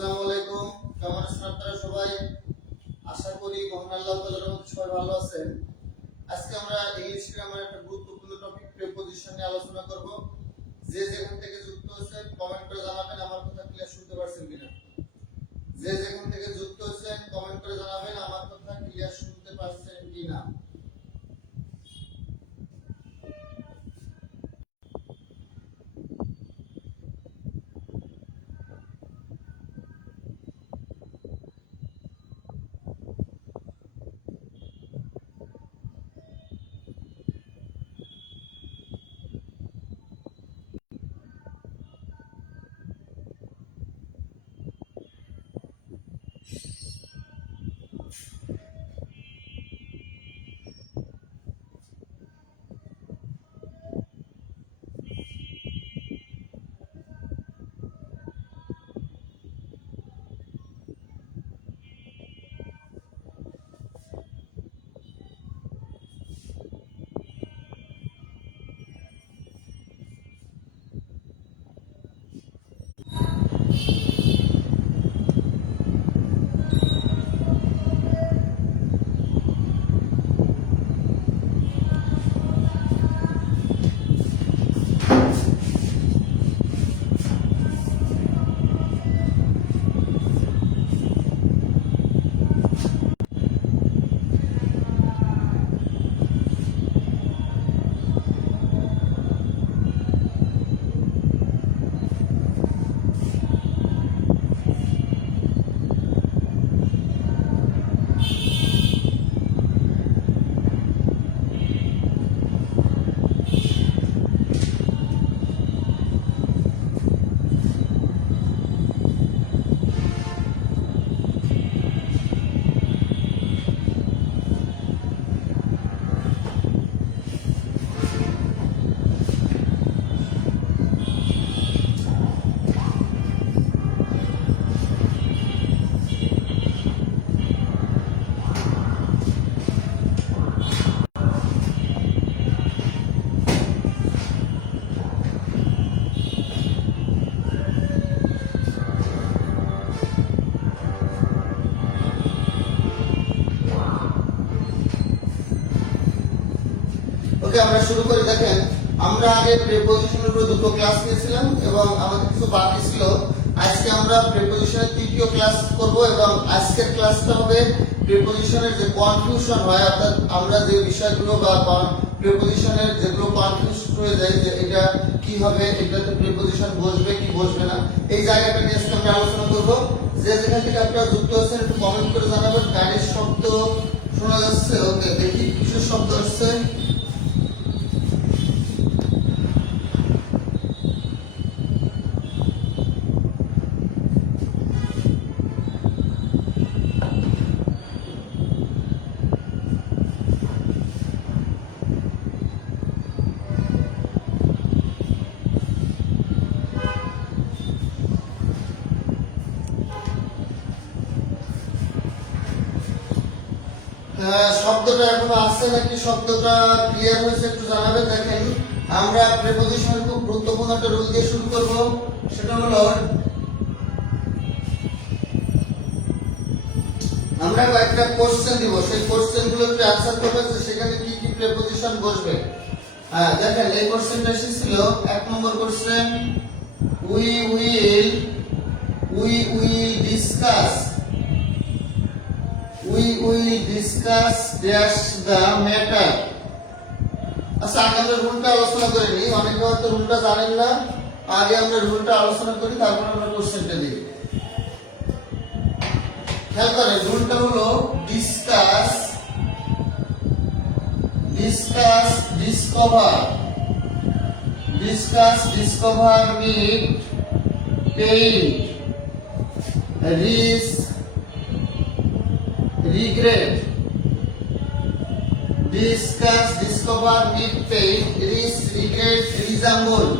আসসালামু আলাইকুম। কেমন আছেন আপনারা সবাই? আশা করি মহান আল্লাহ তাআলার রহমতে সবাই ভালো আছেন। আজকে আমরা ইংলিশ গ্রামারের একটা গুরুত্বপূর্ণ টপিক প্রিপোজিশন নিয়ে আলোচনা করব। যে যেখান থেকে যুক্ত হয়েছেন কমেন্ট করে জানাবেন আমার কথা ক্লিয়ার শুনতে পারছেন কিনা। যে যেখান থেকে যুক্ত হয়েছেন কমেন্ট করে জানাবেন আমার কথা ক্লিয়ার শুনতে পারছেন কিনা। ওকে, আমরা শুরু করি। দেখেন, আমরা আগে প্রিপোজিশনের উপর দুটো ক্লাস নিয়েছিলাম এবং আমাদের কিছু বাকি ছিল। আজকে আমরা প্রিপোজিশনের তৃতীয় ক্লাস করব এবং আজকের ক্লাসটা হবে প্রিপোজিশনের যে কনফিউশন হয়, অর্থাৎ আমরা যে বিষয়গুলো বা প্রিপোজিশনের যেগুলো কনফিউজ হয়ে যায় যে এটা কি হবে, এটাতে প্রিপোজিশন বসবে কি বসবে না, এই জায়গাটা নিয়ে আজকে আমরা আলোচনা করব। যে যেখান থেকে আপনারা যুক্ত হচ্ছেন একটু কমেন্ট করে জানাবেন। গাড়ির শব্দ শোনা যাচ্ছে? ওকে, দেখি কিছু শব্দ আসছে। শব্দটা এখনো আসছে নাকি, শব্দটা ক্লিয়ার হয়েছে একটু জানাবেন। দেখেন, আমরা প্রিপোজিশনের খুব গুরুত্বপূর্ণ একটা রুল দিয়ে শুরু করব। সেটা হলো আমরা কয়েকটা কোশ্চেন দিব, সেই কোশ্চেন গুলো একটু অ্যানসার করবেন যে সেখানে কি কি প্রিপোজিশন বসবে। দেখেন, এই কোশ্চেনটা এসেছিল 1 নম্বর question, we will discuss dash the matter. আচ্ছা, আগে আমরা রুলটা আলোচনা করে নিই। অনেকে হয়তো রুলটা জানেন না, আগে আমরা রুলটা আলোচনা করি, তারপর আমরা কোশ্চেনটা দিই। খেয়াল করেন, রুলটা হলো discuss discover meet paint risk regret. Discuss, discover, meet, paint, risk, regret, resemble.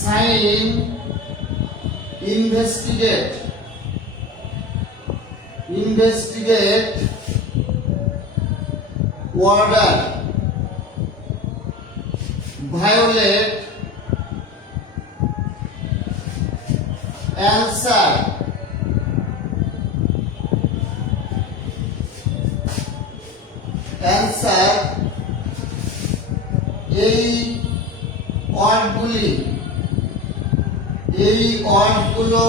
Sign, investigate, order, violate, answer. Answer এই ওয়ার্ডগুলো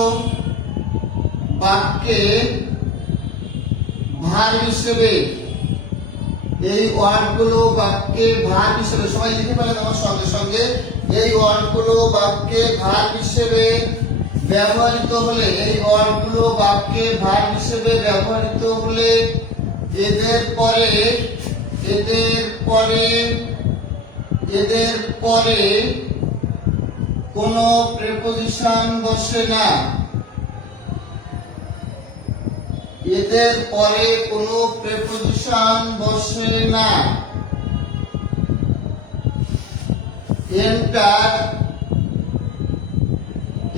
বাক্যে ভার্ব হিসেবে, এই ওয়ার্ডগুলো বাক্যে ভার্ব হিসেবে, সবাই লিখে ফেলেন আমার সঙ্গে সঙ্গে, এই ওয়ার্ডগুলো বাক্যে ভার্ব হিসেবে ব্যবহৃত হলে, এই ওয়ার্ডগুলো বাক্যে ভার্ব হিসেবে ব্যবহৃত হলে এদের পরে কোনো প্রিপোজিশন বসে না। এদের পরে কোনো প্রিপোজিশন বসে না।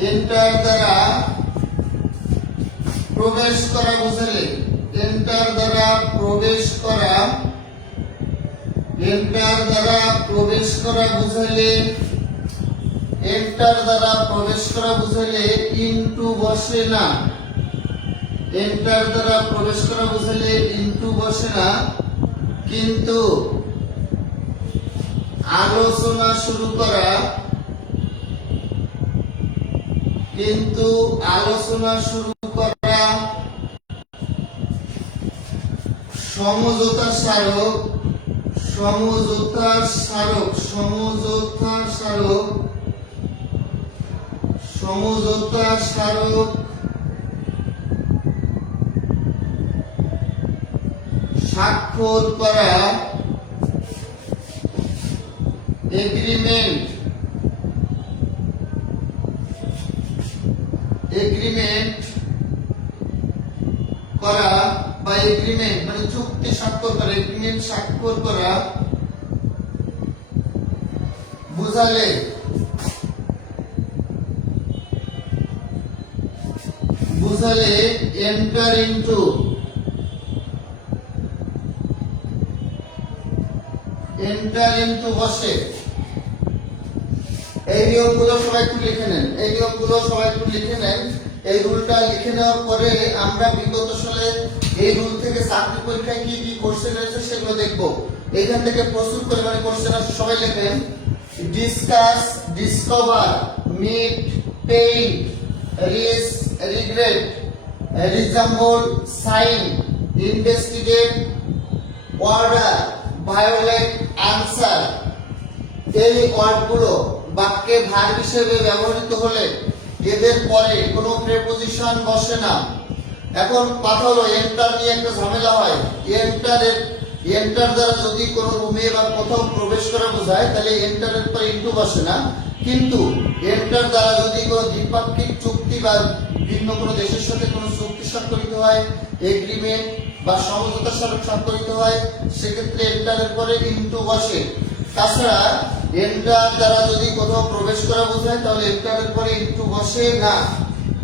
এন্টার দ্বারা প্রবেশ করা বুঝালে, এন্টার দ্বারা প্রবেশ করা, এন্টার দ্বারা প্রবেশ করা বুঝালে, এন্টার দ্বারা প্রবেশ করা বুঝালে ইনটু বসে না। এন্টার দ্বারা প্রবেশ করা বুঝালে ইনটু বসে না, কিন্তু আলোচনা শুরু করা, কিন্তু আলোচনা শুরু করা সমঝোতা স্মারক, সমঝোতা স্মারক, সমঝোতা স্মারক, সমঝোতা স্মারক স্বাক্ষর করা, এগ্রিমেন্ট, এগ্রিমেন্ট করা বা এগ্রিমেন্ট মানে চুক্তি স্বাক্ষর করা, এগ্রিমেন্ট স্বাক্ষর করা বুঝালে এন্টার ইনটু, এন্টার ইনটু বসে। এই নিয়মগুলো সবাই একটু লিখে নেন, এই নিয়মগুলো সবাই একটু লিখে নেন। এই রুলটা লিখে নেওয়ার পরে আমরা বিগত সালে এই রুল থেকে চাকরি পরীক্ষায় কি কি কোশ্চেন রয়েছে সেগুলো দেখবো। এখান থেকে প্রচুর পরিমাণে কোশ্চেন আছে, সবাই লেখেন। Discuss, discover, meet, paint, risk, regret, resemble, sign, investigate, order, violate, answer. এই ওয়ার্ডগুলো বাক্যে ভার্ব হিসেবে ব্যবহৃত হলে এদের পরে কোনো প্রিপোজিশন বসে না। এখন কথা হলো এন্টার নিয়ে একটা ঝামেলা হয়। এন্টার দ্বারা যদি কোনো রুমে বা কোথাও প্রবেশ করা বোঝায় তাহলে এন্টারের পরে ইনটু বসে না, কিন্তু এন্টার দ্বারা যদি কোনো দ্বিপাক্ষিক চুক্তি বা ভিন্ন কোনো দেশের সাথে কোনো চুক্তি স্বাক্ষরিত হয়, এগ্রিমেন্ট বা সমঝোতা স্মারক স্বাক্ষরিত হয়, সেক্ষেত্রে এন্টারের পরে ইনটু বসে। তাছাড়া এন্টার দ্বারা যদি কোথাও প্রবেশ করা বোঝায় তাহলে এন্টারের পরে ইনটু বসে না,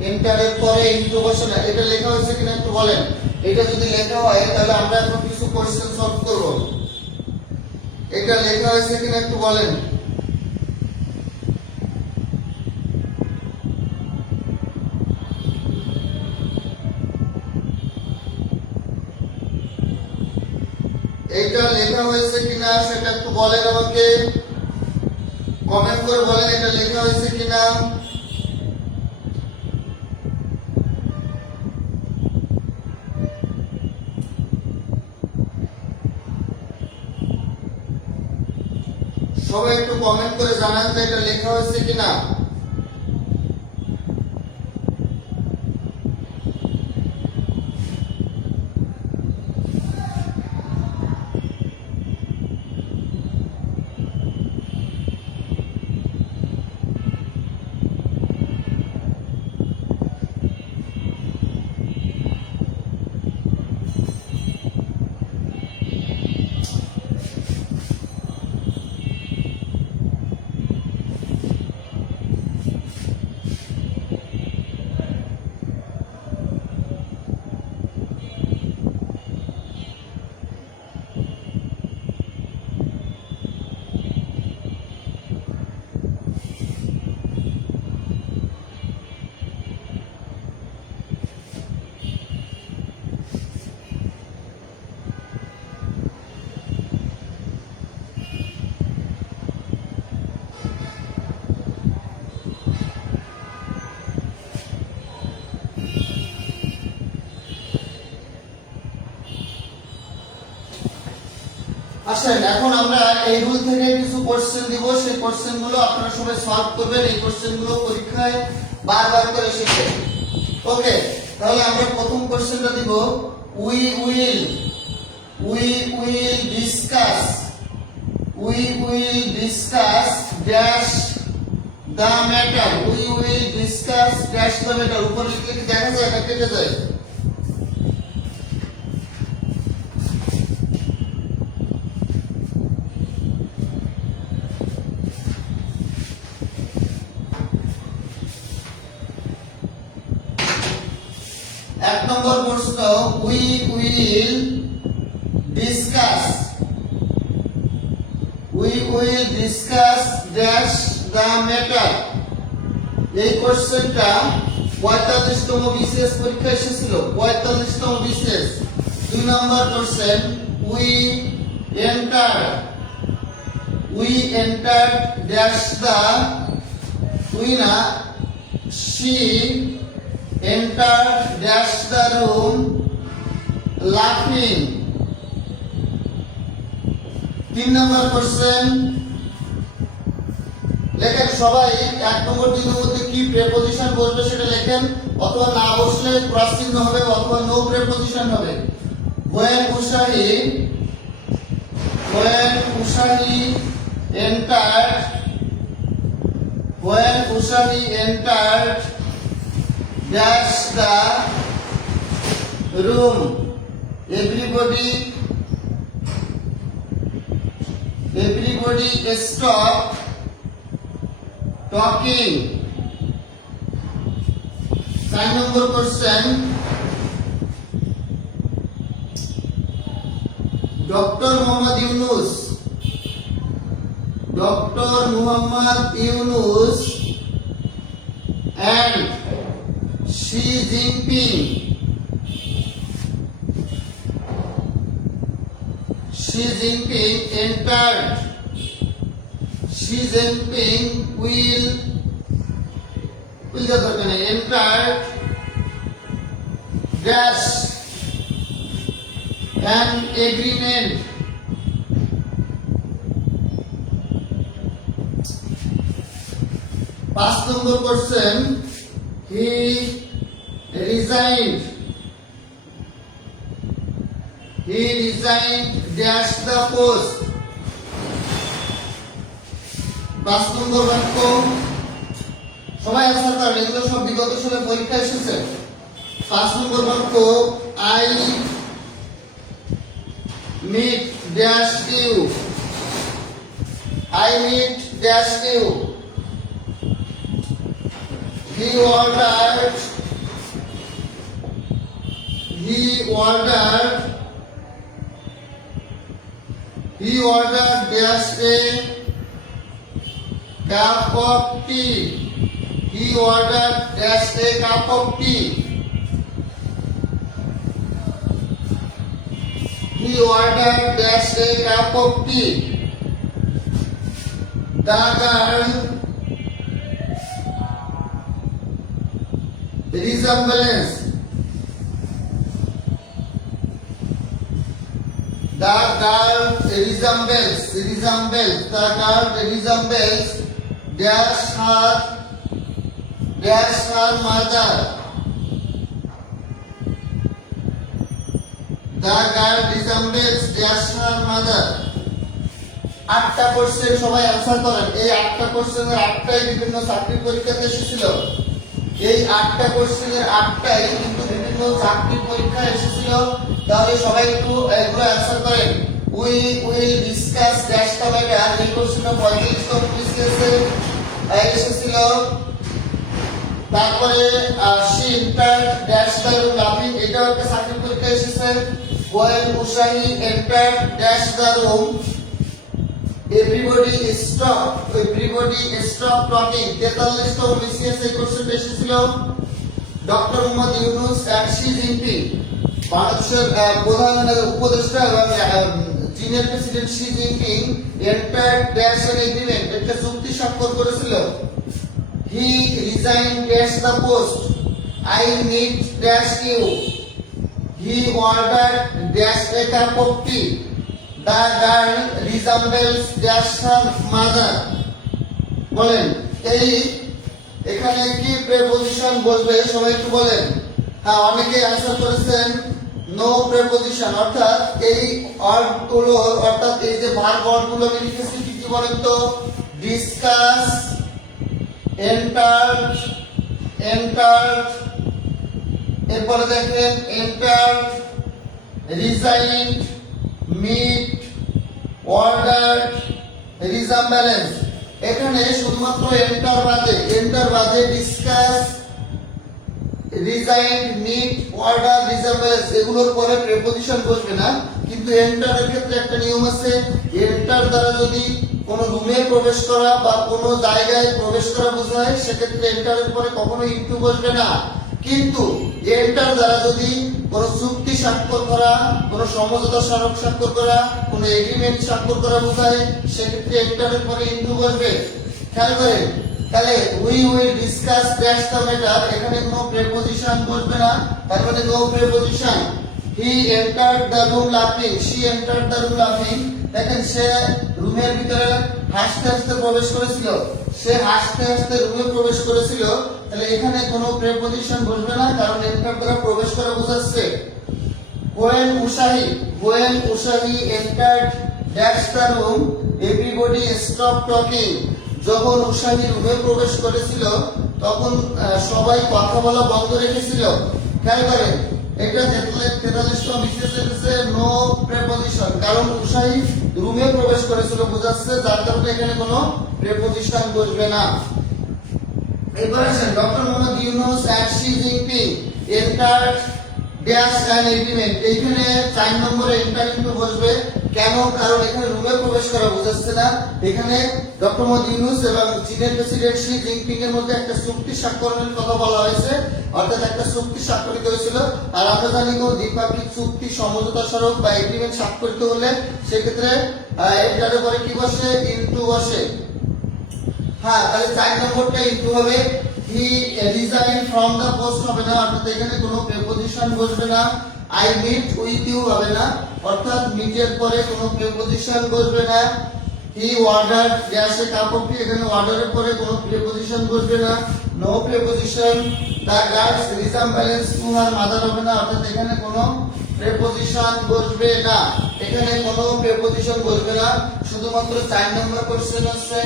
এন্টারের পরে ইনটু বসে না। এটা লেখা হয়েছে কিনা একটু বলেন। এটা যদি লেখা হয় তাহলে আমরা এখন কিছু কোশ্চেন সলভ করব। এটা লেখা হয়েছে কিনা একটু বলেন। এটা লেখা হয়েছে কিনা সেটা একটু বলেন আমাকে, কমেন্ট করে বলেন এটা লেখা হয়েছে কিনা। সবাই একটু কমেন্ট করে জানান যে এটা লেখা হয়েছে কিনা। আসেন এখন আমরা এই রুল থেকে কিছু কোশ্চেন দিব, সেই কোশ্চেন গুলো আপনারা সবাই সলভ করবেন। এই কোশ্চেন গুলো পরীক্ষায় বারবার করে শিখবেন। ওকে, তাহলে আমরা প্রথম কোশ্চেনটা দিব, we will discuss dash the matter. We will discuss dash the matter. উপরে লিখলে কি দেখা যায় না কেটে যায়? এক নম্বর প্রশ্ন, we will discuss dash the matter. এই কোশ্চেনটা 45তম বিসিএস পরীক্ষা এসেছিল, 45তম BCS. 2 number question, we enter dash the, we না, she entered dash the room laughing. 3 number question, লেখেন সবাই 1 নম্বর 2 নম্বর মধ্যে কি প্রেপোজিশন বসবে সেটা লেখেন, অথবা না বসলে ক্রস চিহ্ন হবে অথবা নো প্রেপোজিশন হবে। when Ushahi entered dash the room, everybody stopped talking. 4 number question, Dr. Muhammad Yunus and Xi Jinping entered dash an agreement. 5 number question, he resigned dash the post. 5 নম্বর বাক্য সবাই answer করেন, এগুলো সব বিগত সালে পরীক্ষা এসেছে। 5 নম্বর বাক্য, I meet dash you. He ordered dash a cup of tea. He ordered dash a cup of tea. The girl resembles dash her mother. The girl resembles dash her mother. 8টা question সবাই answer করেন। এই 8টা কোশ্চেনের 8টাই বিভিন্ন চাকরির পরীক্ষাতে এসেছিল। এই 8টা কোশ্চেনের 8টাই কিন্তু বিভিন্ন চাকরির পরীক্ষায় এসেছিল। তাহলে সবাই একটু এগুলো आंसर করেন। We will discuss dash the matter, এই কোশ্চেনটা 45তম বিসিএসে এসেছিল। তারপরে she entered dash the room laughing, এটাও একটা চাকরির পরীক্ষায় এসেছে। when Ushahi entered dash the room, everybody stopped talking, 43তম বিসিএস এই কোশ্চেনটা এসেছিল। Doctor Mohammad Yunus and Xi Jinping, ভারতের প্রধান উপদেষ্টা এবং চীনের president Xi Jinping entered dash an agreement, একটা চুক্তি স্বাক্ষর করেছিল। he resigned dash the post, I meet dash you, he ordered dash a cup of tea, the girl resembles dash her mother. বলেন এই এখানে কি প্রেপোজিশন বসবে সবাই একটু বলেন। হ্যাঁ, অনেকে অ্যানসার করেছেন নো প্রেপোজিশন, অর্থাৎ এই ওয়ার্ডগুলো অর্থাৎ এই যে ভার্ব ওয়ার্ডগুলো আমি লিখেছি কি কি বলেন তো? ডিসকাস, এন্টার্ড, এন্টার্ড, এরপরে দেখেন এন্টার্ড, রিজাইন্ড, মিট, অর্ডার্ড, রিজাম্বলেন্স। এখানে শুধুমাত্র এন্টার বাদে ডিসকাস, রিজাইন্ড, মিট, অর্ডার, রিজাম্বলেন্স এগুলোর পরে প্রেপোজিশন বসবে না। কিন্তু এন্টারের ক্ষেত্রে একটা নিয়ম আছে, এন্টার দ্বারা যদি কোন রুমে প্রবেশ করা বা কোন জায়গায় প্রবেশ করা বোঝায় সেক্ষেত্রে এন্টারের পরে কখনো ইনটু বসবে না। কিন্তু এন্টার দ্বারা যদি কোন চুক্তি স্বাক্ষর করা, কোন সমঝোতা স্মারক স্বাক্ষর করা, কোন এগ্রিমেন্ট স্বাক্ষর করা বোঝায় সেক্ষেত্রে এন্টারের পরে ইনটু বসবে। খেয়াল করেন, তাহলে we will discuss that the matter, এখানে কোনো প্রেপোজিশন বসবে না, তার মানে no preposition. He entered the room লাফিং, শি এন্টার্ড দ্য রুম লাফিং। দেখেন সে রুমের ভিতরে হাসতে হাসতে প্রবেশ করেছিল, সে হাসতে হাসতে রুমে প্রবেশ করেছিল। তাহলে এখানে কোনো প্রেপোজিশন বসবে না, কারণ এন্টার দ্বারা প্রবেশ করা বোঝাচ্ছে। when Ushahi entered that's the room everybody stopped talking, যখন উষাহি রুমে প্রবেশ করেছিল তখন সবাই কথা বলা বন্ধ রেখেছিল। খেয়াল করেন, এটা 43 বিশেষ লিখেছে নো প্রেপোজিশন, কারণ উষাহি রুমে প্রবেশ করেছিল বোঝাচ্ছে, যার কারণে এখানে কোনো প্রেপোজিশন বসবে না। এবার আসেন doctor Mohammad Yunus and Xi Jinping entered dash an agreement. এইখানে 4 নম্বরে এন্টার কিন্তু বসবে কেন? কারণ এখানে রুমে প্রবেশ করা বোঝাচ্ছে না, এখানে ডক্টর মোহাম্মদ ইউনূস এবং চীনের প্রেসিডেন্ট শি জিনপিং এর মধ্যে একটা চুক্তি স্বাক্ষরের কথা বলা হয়েছে, অর্থাৎ একটা চুক্তি স্বাক্ষরিত হয়েছিল। আর আমরা জানি দ্বিপাক্ষিক চুক্তি, সমঝোতা স্মারক বা এগ্রিমেন্ট স্বাক্ষরিত হলে সেক্ষেত্রে এন্টারের পরে কি বসে? ইনটু বসে। হ্যাঁ, তাহলে 4 নম্বরটা ইনটু হবে। হি রিজাইন ফ্রম দা পোস্ট হবে না, অর্থাৎ এখানে কোনো প্রেপোজিশন বসবে না। আই মিট উইথ ইউ হবে না, অর্থাৎ মিটের পরে কোনো প্রেপোজিশন বসবে না। হি অর্ডার গ্যাসে কাপড়টি, এখানে অর্ডারের পরে কোনো প্রেপোজিশন বসবে না, no preposition. The girls resemblance to her mother হবে না, অর্থাৎ এখানে কোনো প্রেপোজিশন বসবে না, এখানে কোনো প্রেপোজিশন বসবে না। শুধুমাত্র 4 নম্বর কোশ্চেন হচ্ছে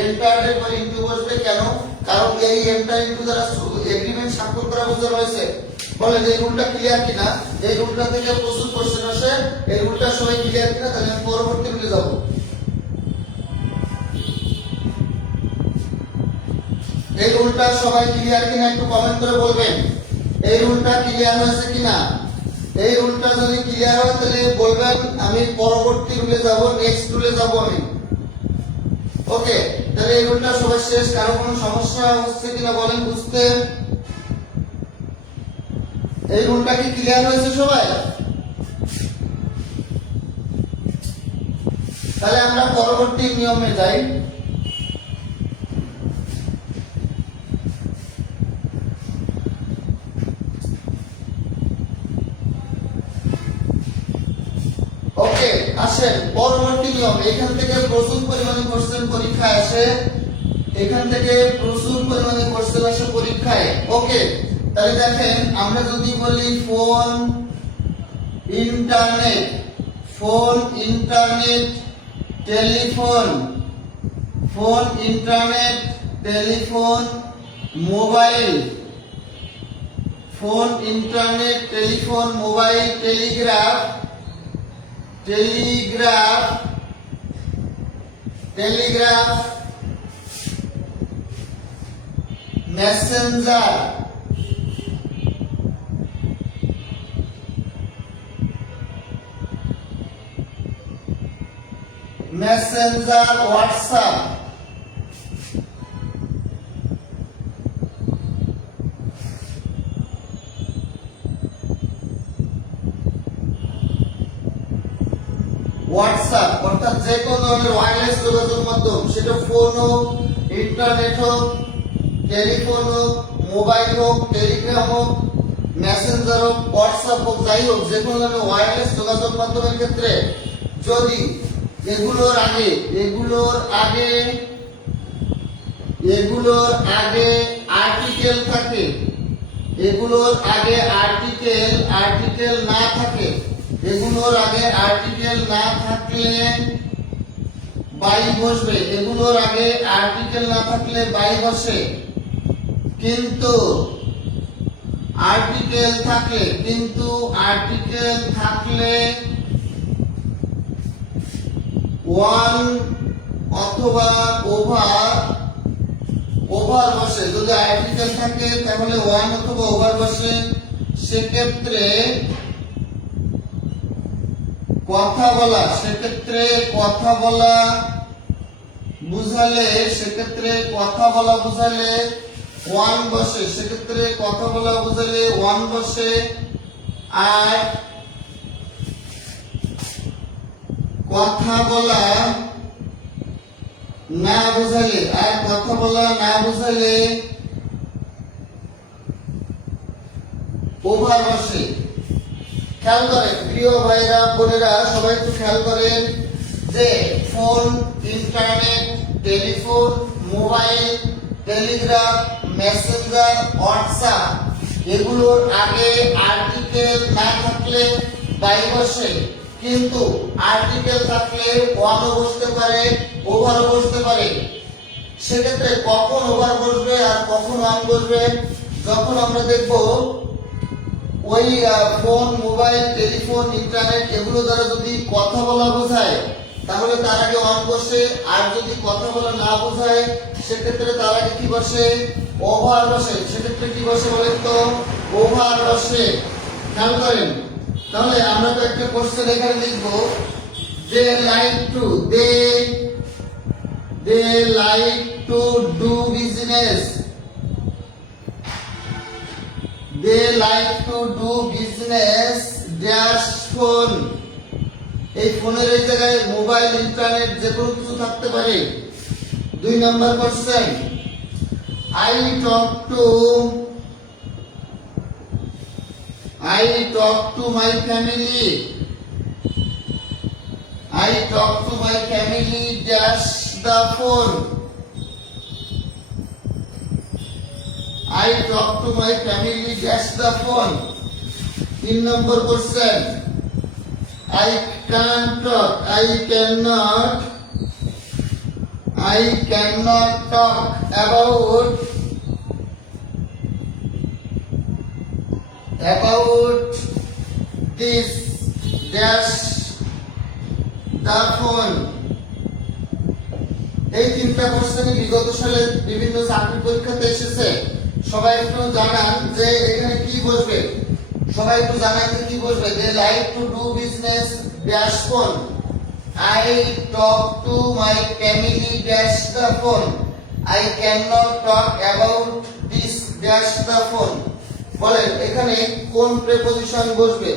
এন্টার এর পরে ইনটু বসবে কেন? কারণ এই এন্টার ইনটু দ্বারা এগ্রিমেন্ট স্বাক্ষর করা বোঝানো হয়েছে। বলেন এই রুলটা ক্লিয়ার কিনা? এই রুলটা থেকে প্রচুর কোশ্চেন আসে, এই রুলটা সবাই ক্লিয়ার কিনা? তাহলে আমি পরবর্তী রুলে যাব। এই রুলটা সবাই ক্লিয়ার কিনা একটু কমেন্ট করে বলবেন। এই রুলটা ক্লিয়ার হয়েছে কিনা? এই রুলটা যদি ক্লিয়ার হয় তাহলে বলবেন আমি পরবর্তী রুলে যাব, নেক্সট রুলে যাব আমি। ওকে, তাহলে এই রুলটা সবাই শেষ। কারো কোনো সমস্যা হচ্ছে কিনা বলেন বুঝতে? এই রুলটা কি ক্লিয়ার হয়েছে সবাই? তাহলে আমরা পরবর্তী নিয়মে যাই। ওকে, আসেন পরবর্তী নিয়ম। এখান থেকে প্রচুর পরিমাণে কোশ্চেন পরীক্ষায় আসে, এখান থেকে প্রচুর পরিমাণে কোশ্চেন আসে পরীক্ষায়। ওকে, তাহলে দেখেন আমরা যদি বলি phone, internet, phone, internet, telephone, phone, internet, telephone, mobile, phone, internet, telephone, mobile, Telegraph, Telegraph, Telegraph, Messenger, Messenger, WhatsApp, WhatsApp অর্থাৎ যে কোনো ধরনের ওয়্যারলেস যোগাযোগ মাধ্যম, সেটা ফোন হোক, ইন্টারনেট হোক, টেলিফোন হোক, মোবাইল হোক, টেলিগ্রাম হোক, মেসেঞ্জার হোক, হোয়াটসঅ্যাপ হোক, যাই হোক, যে কোনো ধরনের ওয়্যারলেস যোগাযোগ মাধ্যমের ক্ষেত্রে যদি এগুলোর আগে আর্টিকেল থাকে, এগুলোর আগে আর্টিকেল না থাকে, এগুলোর আগে আর্টিকেল না থাকলে বাই বসবে, এগুলোর আগে আর্টিকেল না থাকলে বাই বসে। কিন্তু আর্টিকেল থাকলে ওয়ান অথবা ওভার বসে। যদি আর্টিকেল থাকে তাহলে ওয়ান অথবা ওভার বসে। সেক্ষেত্রে কথা বলা বুঝালে ওয়ান বসে। সেক্ষেত্রে কথা বলা বুঝালে ওয়ান বসে। আর কথা বলা না বুঝালে ওভার বসে। খেয়াল করেন প্রিয় ভাইরা বোনেরা, সবাই একটু খেয়াল করেন যে phone, internet, telephone, mobile, Telegraph, Messenger, WhatsApp এগুলোর আগে আর্টিকেল না থাকলে বাই বসে। কিন্তু আর্টিকেল থাকলে ওয়ানও বসতে পারে, ওভারও বসতে পারে। সেক্ষেত্রে কখন ওভার বসবে আর কখন ওয়ান বসবে, যখন আমরা দেখব ওই ফোন, মোবাইল, টেলিফোন, ইন্টারনেট এগুলো দ্বারা যদি কথা বলা বোঝায় তাহলে তার আগে অন বসে। আর যদি কথা বলা না বোঝায় সেক্ষেত্রে তার আগে কি বসে? ওভার বসে। সেক্ষেত্রে কি বসে বলেন তো? ওভার বসে। খেয়াল করেন। তাহলে আমরা তো একটা কোশ্চেন এখানে লিখব, they like to do business. They like to do business dash phone। এই ফোনের এই জায়গায় মোবাইল, ইন্টারনেট যে কোনো কিছু থাকতে পারে। 2 number question, I talk to my family dash the phone। I talk to my family dash the phone। 3 number question, I cannot talk about this dash the phone। এই 3টা কোশ্চেন বিগত সালে বিভিন্ন চাকরি পরীক্ষাতে এসেছে। সবাই একটু জানান যে এখানে কি বসবে। They like to do business dash phone। I talk to my family dash the phone। I cannot talk about this dash the phone। বলেন এখানে কোন প্রিপজিশন বসবে?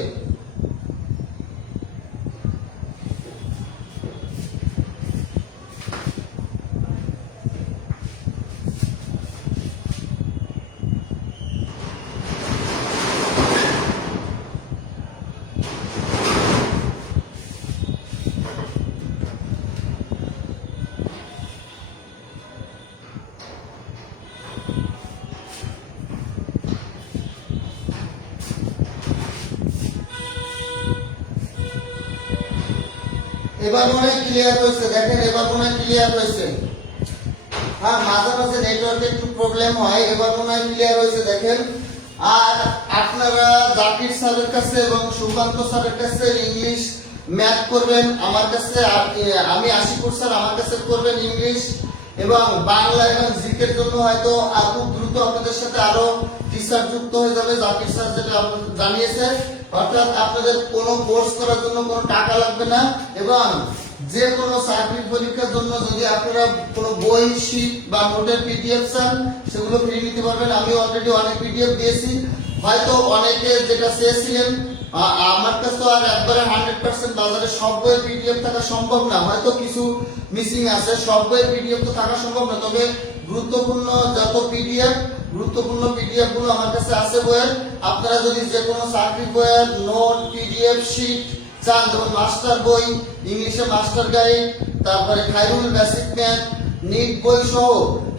এবার মনে ক্লিয়ার হয়েছে? দেখেন এবার মনে ক্লিয়ার হয়েছে। হ্যাঁ, মাঝে মাঝে নেটওয়ার্কে একটু প্রবলেম হয়। এবার মনে ক্লিয়ার হয়েছে। দেখেন, আর আপনারা জাকির স্যারের কাছে এবং সুকান্ত স্যারের কাছে ইংলিশ ম্যাথ করবেন, আমার কাছে আমি আশিকুর স্যার আমার কাছে করবেন ইংলিশ, এবং বাংলা এবং জিকের জন্য হয়তো খুব দ্রুত আপনাদের সাথে আরো টিচার যুক্ত হয়ে যাবে। জাকির স্যার যেটা আপনাদের জানিয়েছে, অর্থাৎ আপনাদের কোনো কোর্স করার জন্য কোনো টাকা লাগবে না, এবং যে কোনো চাকরির পরীক্ষার জন্য যদি আপনারা কোনো বই, শীট বা নোটের পিডিএফ চান সেগুলো ফ্রি নিতে পারবেন। আমি অলরেডি অনেক পিডিএফ দিয়েছি। হয়তো অনেকে যেটা চেয়েছিলেন, আমার কাছে তো আর একবারে 100% বাজারে সব বইয়ের পিডিএফ থাকা সম্ভব না, হয়তো কিছু মিসিং আছে। সব বইয়ের পিডিএফ তো থাকা সম্ভব না, তবে গুরুত্বপূর্ণ যত গুরুত্বপূর্ণ পিডিএফ গুলো আমার কাছে আছে বইয়ের। আপনারা যদি যে কোনো চাকরি বইয়ের নোট, পিডিএফ, শীট চান, যেমন মাস্টার বই, ইংলিশে মাস্টার গাইড, তারপরে খায়রুল বেসিক ম্যাথ, নিট বই সহ,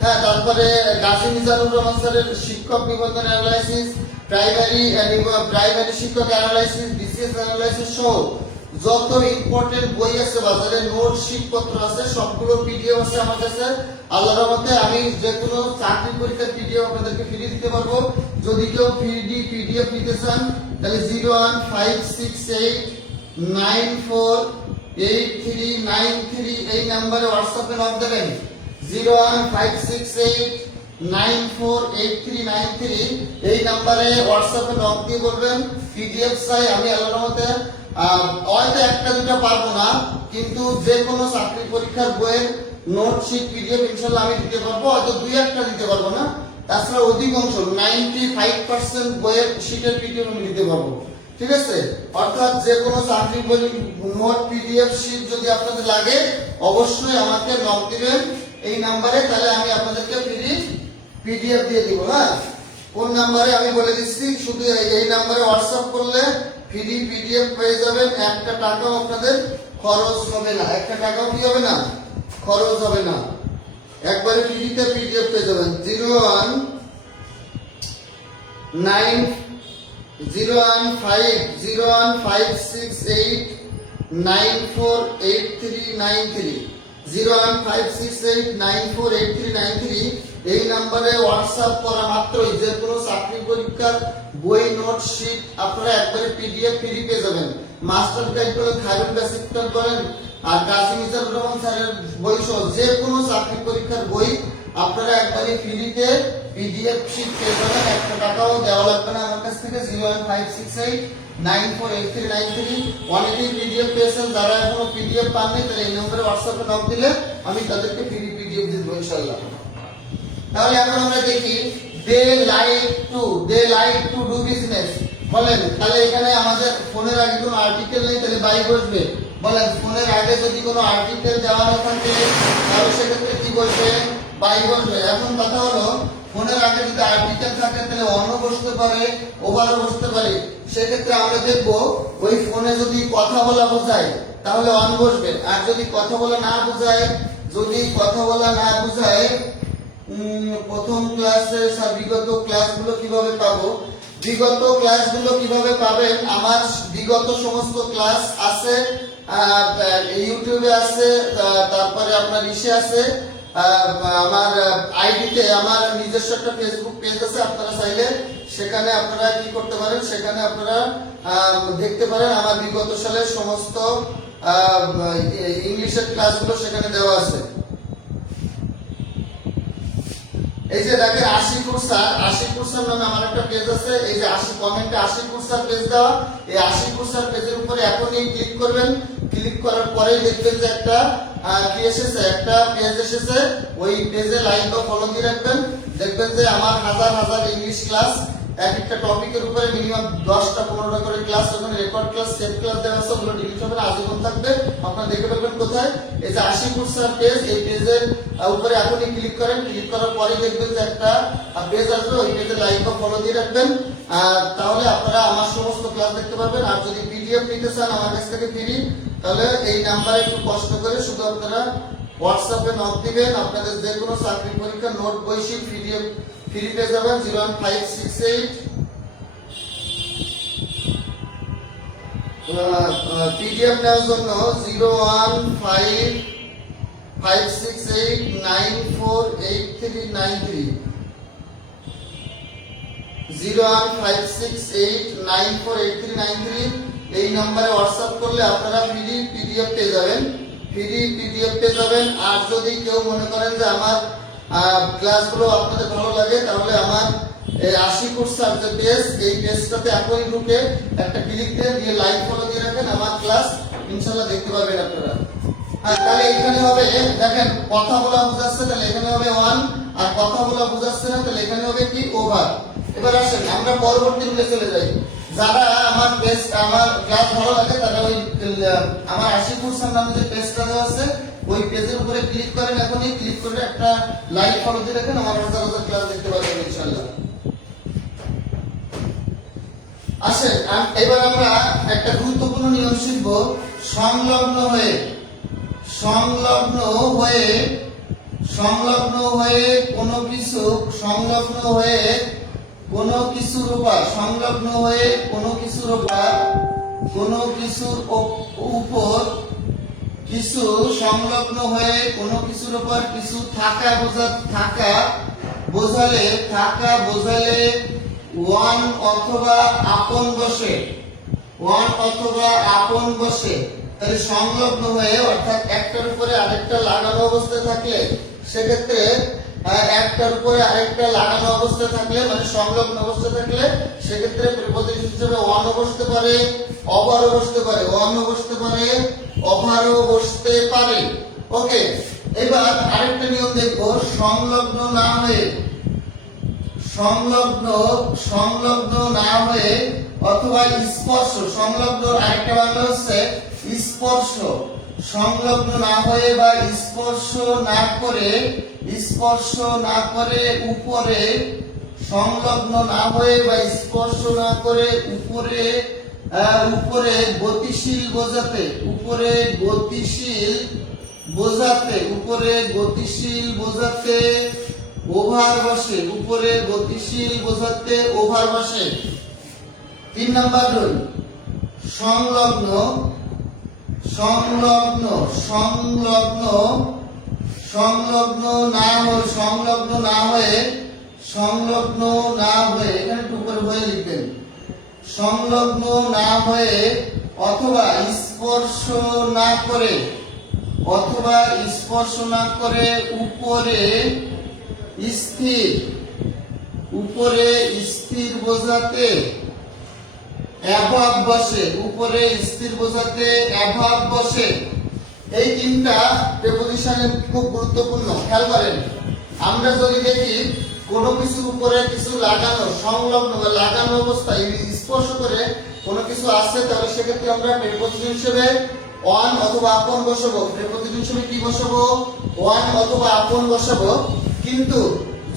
হ্যাঁ, তারপরে গাজী মিজানুর রহমান স্যারের শিক্ষক নিবন্ধন অ্যানালাইসিস, প্রাইমারি শিক্ষক অ্যানালাইসিস, বিসিএস অ্যানালাইসিস সহ যত ইম্পর্টেন্ট বই আছে বাজারে, নোট শীটপত্র আছে, সবগুলো পিডিএফ আছে আমার কাছে। আল্লাহর রহমতে আমি যে কোনো চাকরি পরীক্ষার পিডিএফ আপনাদেরকে ফ্রি দিতে পারবো। যদি কেউ ফ্রি পিডিএফ নিতে চান তাহলে 01568948393 এই নম্বরে হোয়াটসঅ্যাপে নক দেবেন। 01568948393 এই নম্বরে হোয়াটসঅ্যাপে নক দিয়ে বলবেন পিডিএফ চাই। আমি আল্লাহর রহমতে হয়তো একটা দুটো পারবো না, কিন্তু যে কোনো চাকরি পরীক্ষার বইয়ের নোট শিট পিডিএফ ইনশাআল্লাহ আমি দিতে পারবো। হয়তো দুই একটা দিতে পারবো না, তাছাড়া অধিকাংশ 95% বইয়ের শিটের পিডিএফ আমি দিতে পারবো। ঠিক আছে, অর্থাৎ যে কোনো চাকরি বই নোট পিডিএফ শিট যদি আপনাদের লাগে অবশ্যই আমাকে নক দিবেন এই নাম্বারে, তাহলে আমি আপনাদেরকে ফ্রি পিডিএফ দিয়ে দিব। হ্যাঁ, কোন নাম্বারে আমি বলে দিচ্ছি, শুধু এই নাম্বারে হোয়াটসঅ্যাপ করলে ফ্রি পিডিএফ পেয়ে যাবেন। একটা টাকাও আপনাদের খরচ হবে না, একটা টাকাও কি হবে না, খরচ হবে না, একবারে ফ্রিতে পিডিএফ পেয়ে যাবেন। 01568948393 01568948393 এই নম্বরে হোয়াটসঅ্যাপ করা মাত্রই যে কোনো চাকরি পরীক্ষার বই নোট শিট আপনারা একবারে পিডিএফ ফ্রি পেয়ে যাবেন। মাস্টার গাইড বলেন, খায়রুল বেসিক ম্যাথ বলেন, আর গাজী মিজানুর রহমান স্যারের বই সহ যে কোনো চাকরি পরীক্ষার বই আপনারা একবারে ফ্রিতে পিডিএফ শিট পেয়ে যাবেন। একটা টাকাও দেওয়া লাগবে না আমার কাছ থেকে। 01568948393 অনেকেই পিডিএফ পেয়েছেন, যারা এখনো পিডিএফ পাননি তারা এই নম্বরে হোয়াটসঅ্যাপে নক দিলে আমি তাদেরকে ফ্রি পিডিএফ দিয়ে দেবো ইনশাআল্লাহ। তাহলে এখন আমরা দেখি দে লাইক টু ডু বিজনেস বলেন। তাহলে এখানে আমাদের ফোনের আগে কোনো আর্টিকেল নেই, তাহলে বাই বসবে। বলেন, ফোনের আগে যদি কোনো আর্টিকেল দেওয়া না থাকে তাহলে সেক্ষেত্রে কি বসবে, বাই বসবে। এখন কথা হলো ফোনের আগে যদি আর্টিকেল থাকে তাহলে অনও বসতে পারে, ওভারও বসতে পারে। সেক্ষেত্রে আমরা দেখবো ওই ফোনে যদি কথা বলা বোঝায় তাহলে অন বসবে, আর যদি কথা বলা না বোঝায়, প্রথম ক্লাসে বিগত ক্লাসগুলো কিভাবে পাবো, বিগত ক্লাসগুলো কিভাবে পাবেন? আমার বিগত সমস্ত ক্লাস আছে ইউটিউবে আছে, তারপরে আপনার ইসে আছে, আমার আইডিতে আমার নিজস্ব একটা ফেসবুক পেজ আছে। আপনারা চাইলে সেখানে আপনারা কি করতে পারেন, সেখানে আপনারা দেখতে পারেন আমার বিগত সালের সমস্ত ইংলিশের ক্লাসগুলো সেখানে দেওয়া আছে। এই যে দেখেন আশিকুর স্যার নামে আমার একটা পেজ আছে। এই যে 80 কমেন্টে আশিকুর স্যার পেজ দেওয়া, এই আশিকুর স্যার পেজের উপরে এখনই ক্লিক করবেন। ক্লিক করার পরেই দেখবেন যে একটা কি এসেছে, একটা পেজ এসেছে। ওই পেজে লাইক বা ফলো দিয়ে রাখবেন। দেখবেন যে আমার হাজার হাজার ইংলিশ ক্লাস, এক একটা টপিকের উপরে মিনিমাম 10টা 15টা করে ক্লাস, ওখানে রেকর্ড ক্লাস, সেভ ক্লাস দেওয়া আছে। ওগুলো ডিলিট হবে না, আজীবন থাকবে। আপনারা দেখতে পাবেন কোথায়, এই যে আশিকুর স্যার পেজ, এই পেজের উপরে এখনই ক্লিক করেন। ক্লিক করার পরে দেখবেন যে একটা পেজ আসবে, ওই পেজে লাইক বা ফলো দিয়ে রাখবেন। তাহলে আপনারা আমার সমস্ত ক্লাস দেখতে পাবেন। আর যদি পিডিএফ নিতে চান আমার কাছ থেকে ফ্রি, তাহলে এই নাম্বারে একটু কষ্ট করে শুধু আপনারা হোয়াটসঅ্যাপে নক দিবেন। আপনাদের যে কোনো চাকরি পরীক্ষা নোট বই শিট পিডিএফ ফ্রি পেয়ে যাবেন। 01568 পিডিএফ নেওয়ার জন্য 01568948393 01568948393 এই নম্বরে হোয়াটসঅ্যাপ করলে আপনারা ফ্রি পিডিএফ পেয়ে যাবেন। আর যদি কেউ মনে করেন যে আমার ক্লাসগুলো আপনাদের ভালো লাগে, তাহলে আমার আশিকুর স্যার যে পেজ, এই পেজটাতে এখনই ঢুকে একটা ক্লিক দিয়ে লাইক ফলো দিয়ে রাখেন, আমার ক্লাস ইনশাআল্লাহ দেখতে পাবেন আপনারা। তাহলে এখানে হবে, দেখেন কথা বলা বুঝাচ্ছে, তাহলে এখানে হবে 1, আর কথা বলা বুঝাচ্ছে না তাহলে এখানে হবে কি, ওভার। এবার আসেন আমরা পরবর্তী রুলে চলে যাই। যারা আমার পেজ, আমার ক্লাস ভালো লাগে তারা ওই আমার আশিকুর স্যার নামে যে পেজটা দেওয়া আছে ওই পেজের উপরে ক্লিক করেন। এখনই ক্লিক করে একটা লাইক ফলো দিয়ে রাখেন, আমার হাজার হাজার ক্লাস দেখতে পাবেন ইনশাআল্লাহ। আসেন এবার আমরা একটা গুরুত্বপূর্ণ নিয়ম শিখব। সংলগ্ন হয়ে সংলগ্ন হয়ে সংলগ্ন হয়ে কোনো কিছু সংলগ্ন হয়ে কোনো কিছুর উপর সংলগ্ন হয়ে কোনো কিছুর উপর কোনো কিছুর উপর কিছু সংলগ্ন হয়ে কোনো কিছুর উপর কিছু থাকা বোঝালে ওয়ান অথবা আপন বসে তাহলে সংলগ্ন হয়ে অর্থাৎ একটার উপরে আরেকটা লাগানো অবস্থায় থাকলে সেক্ষেত্রে একটার উপরে আরেকটা লাগানো অবস্থায় থাকলে মানে সংলগ্ন অবস্থায় থাকলে সেক্ষেত্রে প্রিপজিশন হিসেবে ওয়ানও বসতে পারে, ওভারও বসতে পারে, ওয়ানও বসতে পারে, ওভারও বসতে পারে। ওকে, এবার আরেকটা নিয়ম দেখবো। সংলগ্ন না হয়ে অথবা স্পর্শ সংলগ্ন আরেকটা বাংলা হচ্ছে স্পর্শ সংলগ্ন না হয়ে বা স্পর্শ না করে উপরে সংলগ্ন না হয়ে বা স্পর্শ না করে উপরে গতিশীল বোঝাতে ওভার বসে 3 নাম্বার রুল। সংলগ্ন না হয়ে এখানে একটু উপরে হয়ে লিখবেন। সংলগ্ন না হয়ে অথবা স্পর্শ না করে উপরে স্থির বোঝাতে অ্যাভাব বসে এই তিনটা প্রিপজিশন খুব গুরুত্বপূর্ণ। খেয়াল করেন, আমরা যদি দেখি কোনো কিছুর উপরে কিছু লাগানো সংলগ্ন বা লাগানো অবস্থায় স্পর্শ করে কোনো কিছু আছে তাহলে সেক্ষেত্রে আমরা প্রিপজিশন হিসেবে ওয়ান অথবা আপন বসাবো। প্রিপজিশন হিসেবে কি বসাবো? ওয়ান অথবা আপন বসাবো। কিন্তু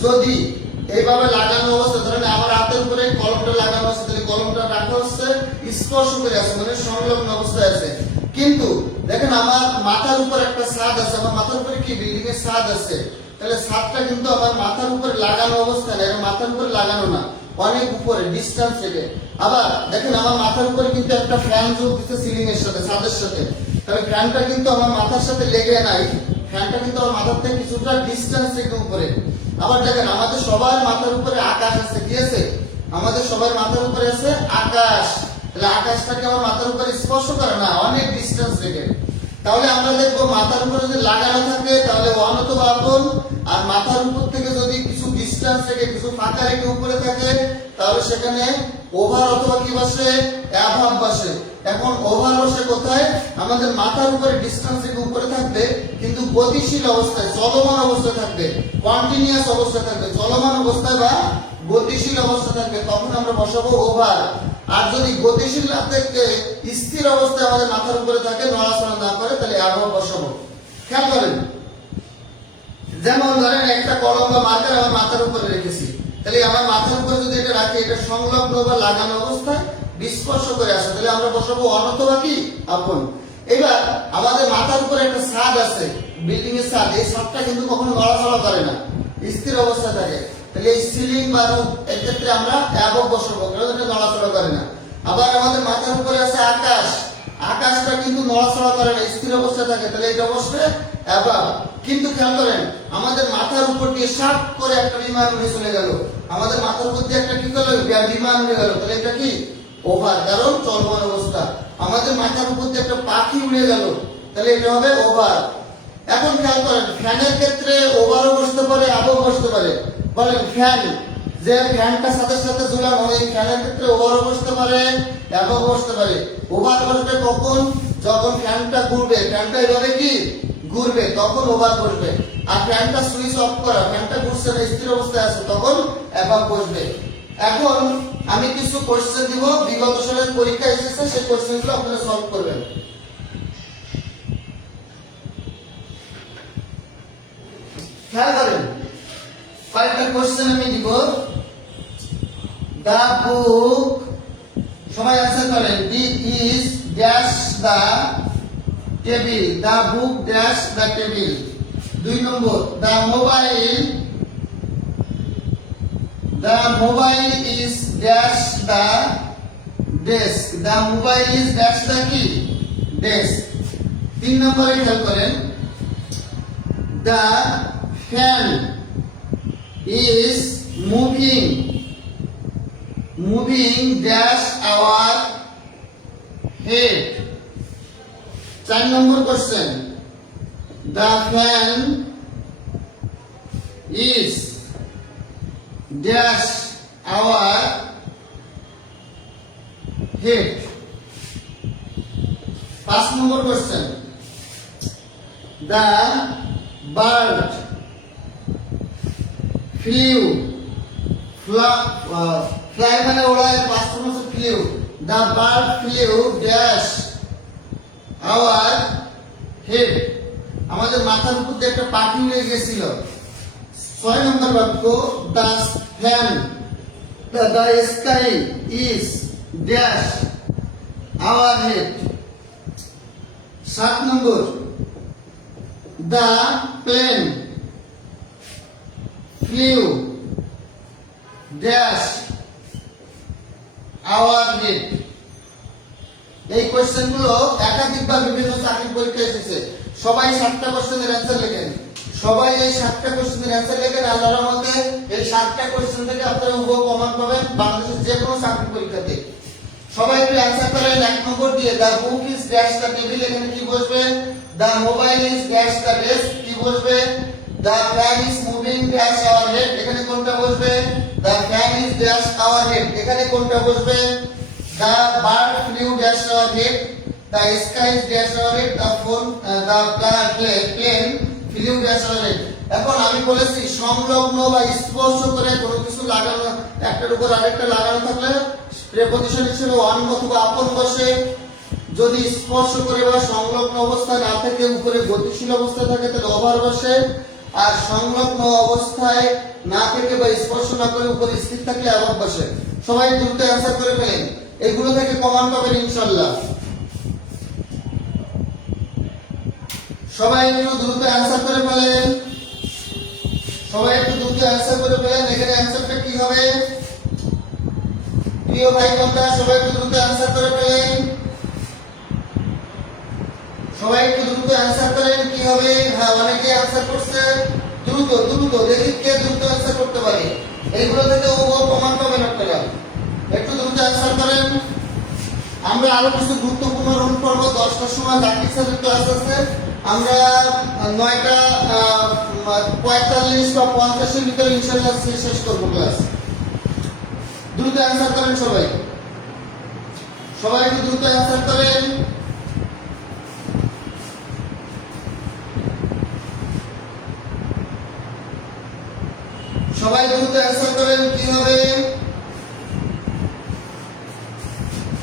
যদি এইভাবে লাগানো অবস্থা, ধরেন আমার হাতের উপরে কলমটা লাগানো আছে, তাহলে কলমটা রাখা হচ্ছে স্পর্শ করে আছে মানে সংলগ্ন অবস্থায় আছে। কিন্তু দেখেন আমার মাথার উপর একটা ছাদ আছে, আমার মাথার উপরে কি বিল্ডিং এর ছাদ আছে, তাহলে ছাদটা কিন্তু আমার মাথার উপরে লাগানো অবস্থা না, মাথার উপরে লাগানো না, অনেক উপরে ডিসটেন্স থেকে। আবার দেখেন আমার মাথার উপরে কিন্তু একটা ফ্যান যোগ দিচ্ছে সিলিং এর সাথে, ছাদের সাথে, তাহলে ফ্যানটা কিন্তু আমার মাথার সাথে লেগে নাই, ফ্যানটা কিন্তু আমার মাথার থেকে কিছুটা ডিসটেন্স থেকে উপরে। আবার দেখেন আমাদের সবার মাথার উপরে আকাশ আছে, কি আছে? আমাদের সবার মাথার উপরে আছে আকাশ, তাহলে আকাশটাকে আমার মাথার উপরে স্পর্শ করে না, অনেক ডিসটেন্স থেকে। তাহলে আমরা দেখবো মাথার উপরে যদি লাগানো থাকে তাহলে ওয়ান অথবা আপন, আর মাথার উপর থেকে যদি কিছু ডিসটেন্স থেকে কিছু ফাঁকা রেখে উপরে থাকে তাহলে সেখানে ওভার অথবা কি বসে? অ্যাভাব বসে। এখন ওভার বসে কোথায়? আমাদের মাথার উপরে ডিসটেন্স থেকে উপরে থাকবে কিন্তু গতিশীল অবস্থায়, চলমান অবস্থায় থাকবে, কন্টিনিউয়াস অবস্থায় থাকবে, চলমান অবস্থায় বা গতিশীল অবস্থা থাকবে, তখন আমরা বসাবো ওভার। আর যদি গতিশীল না থেকে স্থির অবস্থায় আমাদের মাথার উপরে থাকে, নড়াচড়া না করে, তাহলে অ্যাভাব বসাবো। খেয়াল করেন, যেমন ধরেন একটা কলম বা মার্কার আমার মাথার উপরে রেখেছি, তাহলে আমার মাথার উপরে যদি এটা রাখি, এটা সংলগ্ন বা লাগানো অবস্থায় স্পর্শ করে আসে, তাহলে আমরা বসাবো অন অথবা কি আপন। এবার আমাদের মাথার উপরে একটা ছাদ আছে, বিল্ডিং এর ছাদ, এই ছাদটা কিন্তু কখনো নড়াচড়া করে না, স্থির অবস্থায় থাকে, তাহলে এই সিলিং বা রুফ এর ক্ষেত্রে আমরা অ্যাবভ বসাবো, কারণ এটা নড়াচড়া করে না। আবার আমাদের মাথার উপরে আছে আকাশ, আকাশটা কিন্তু নড়াচড়া করে না, স্থির অবস্থায় থাকে, তাহলে এটা বসবে অ্যাবভ। কিন্তু খেয়াল করেন আমাদের মাথার উপর দিয়ে সাপ করে একটা বিমান উড়ে চলে গেল, আমাদের মাথার উপর দিয়ে একটা কি করলো? বিমান উড়ে গেল, তাহলে এটা কি? ওভার, কারণ চলমান অবস্থা। আমাদের মাথার উপর দিয়ে একটা পাখি উড়ে গেল, তাহলে এটা হবে ওভার। এখন খেয়াল করেন ফ্যানের ক্ষেত্রে ওভারও বসতে পারে, অ্যাবভ বসতে পারে। বলেন ফ্যান, যে ফ্যানটা সাথে সাথে ঝুলানো, এই ফ্যানের ক্ষেত্রে ওভারও বসতে পারে, অ্যাবভ বসতে পারে। ওভার বসবে কখন? যখন ফ্যানটা ঘুরবে, ফ্যানটা এভাবে কি ঘুরবে, তখন ওভার বসবে। আর ফ্যানটা সুইচ অফ করা, ফ্যানটা ঘুরছে না, স্থির অবস্থায় আছে, তখন অ্যাবভ বসবে। এখন আমি কিছু কোশ্চেন দিব, বিগত সালের পরীক্ষা এসেছে, সেই কোশ্চেনগুলো আপনারা সলভ করবেন। খেয়াল করেন কয়েকটা কোশ্চেন আমি দিব। The book সবাই आंसर করেন the is dash the table the book dash the table 2 number the mobile is dash the desk the mobile is dash the কি ডেস্ক 3 নম্বরে খেয়াল করেন the fan is moving dash our head 4 number question the fan is dash our head 5 number question the bird flew fly মানে ওড়ায় পাঁচ number flew the bird flew dash our head আমাদের মাথার উপর দিয়ে একটা পাখি উড়ে গিয়েছিল 6 নম্বর বাক্য the fan the sky is dash our head 7 number the plane flew dash our head এই কোশ্চেনগুলো একাধিকবার বিভিন্ন চাকরির পরীক্ষায় এসেছে সবাই 7টা কোশ্চেনের অ্যানসার লেখেন সবাই এই 7টা কোশ্চেনের অ্যানসার লেখেন আল্লাহর রহমতে এই 7টা কোশ্চেন থেকে আপনারা উভয় কমন পাবেন বাংলাদেশের যে কোনো চাকরির পরীক্ষাতে সবাই একটু অ্যানসার করেন 1 নম্বর দিয়ে the book is dash the table এখানে কি বসবে the mobile is dash the desk কি বসবে the fan is moving dash our head এখানে কোনটা বসবে the fan is dash our head এখানে কোনটা বসবে the bird flew dash our head the sky is dash our head the plane flew dash our head এখন আমি বলেছি সংলগ্ন বা স্পর্শ করে কোনো কিছু লাগানো একটার উপর আরেকটা লাগানো থাকলে প্রিপজিশন হিসেবে অন অথবা আপন বসে যদি স্পর্শ করে বা সংলগ্ন অবস্থায় না থাকে উপরে গতিশীল অবস্থা থাকে তাহলে ওভার বসে আর সংলগ্ন অবস্থায় না থেকে বা স্পর্শ না করে উপরে স্থির থাকলে আবার বসে সবাই দ্রুত অ্যানসার করে ফেলেন এগুলো থেকে কমান পাবেন ইনশাআল্লাহ সবাই একটু দ্রুত অ্যানসার করে ফেলেন এখানে অ্যানসারটা কি হবে প্রিয় ভাই বোনরা সবাই একটু দ্রুত অ্যানসার করে ফেলেন কি হবে হ্যাঁ অনেকে অ্যানসার করছে দ্রুত দেখি কে দ্রুত অ্যানসার করতে পারে এইগুলো থেকে ও প্রমাণ পাবেন আপনারা একটু দ্রুত অ্যানসার করেন আমরা আরো কিছু গুরুত্বপূর্ণ রুল পড়ব 10টার সময় জাকির স্যারের ক্লাস আছে আমরা 9টা 45 বা 50 এর ভিতরে ইনশাআল্লাহ শেষ করব ক্লাস দ্রুত অ্যানসার করেন সবাই একটু দ্রুত অ্যানসার করেন কি হবে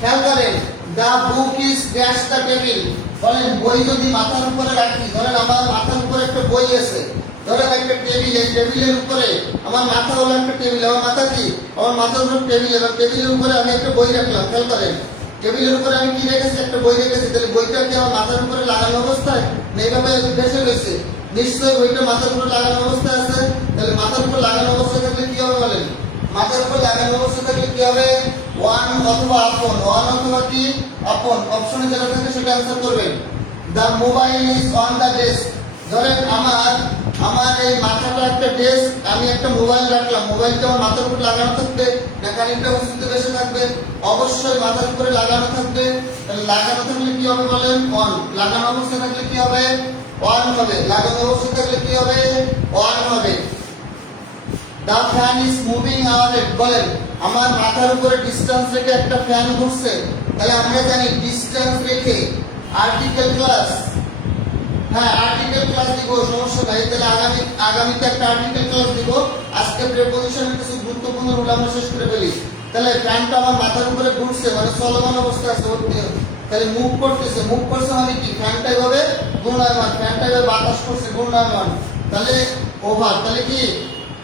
খেয়াল করেন the book is dash the table বলেন বই যদি মাথার উপরে রাখি ধরেন আমার মাথার উপরে একটা বই আছে ধরেন একটা টেবিল এই টেবিলের উপরে আমার মাথা হলো একটা টেবিল আমার মাথা কি আমার মাথার উপর টেবিল এবং টেবিলের উপরে আমি একটা বই রাখলাম খেয়াল করেন টেবিলের উপরে আমি কি রেখেছি একটা বই রেখেছি তাহলে বইটা কি আমার মাথার উপরে লাগানো অবস্থায় না এইভাবে ভেসে গেছে নিশ্চয়ই বইটা মাথার উপরে লাগানো অবস্থায় আছে তাহলে মাথার উপর লাগানো অবস্থায় থাকলে কি হবে বলেন মাথার উপর লাগানো অবস্থায় থাকলে কি হবে ওয়ান অথবা কি আপন অপশনে যেটা থাকে সেটা অ্যানসার করবেন the mobile is on the desk ধরেন আমার এই মাথাটা একটা ডেস্ক আমি একটা মোবাইল রাখলাম মোবাইলটা আমার মাথার উপর লাগানো থাকবে না খানিকটা উঁচুতে বসে থাকবে অবশ্যই মাথার উপরে লাগানো থাকবে তাহলে লাগানো থাকলে কি হবে বলেন অন লাগানো অবস্থায় থাকলে কি হবে অন হবে লাগানো অবস্থায় থাকলে কি হবে অন হবে the fan is moving our head বলেন আমার মাথার উপরে ডিসটেন্স রেখে একটা ফ্যান ঘুরছে তাহলে আমরা জানি ডিসটেন্স রেখে আর্টিকেল ক্লাস হ্যাঁ আর্টিকেল ক্লাস দিব সমস্যা নাই তাহলে আগামীতে একটা আর্টিকেল ক্লাস দিব আজকে প্রিপজিশনের কিছু গুরুত্বপূর্ণ রুল আমরা শেষ করে ফেলি তাহলে ফ্যানটা আমার মাথার উপরে ঘুরছে মানে চলমান অবস্থায় আছে তাহলে মুভ করছে মানে কি ফ্যানটা এভাবে ঘূর্ণায়মান ফ্যানটা এভাবে বাতাস করছে ঘূর্ণায়মান তাহলে ওভার তাহলে কি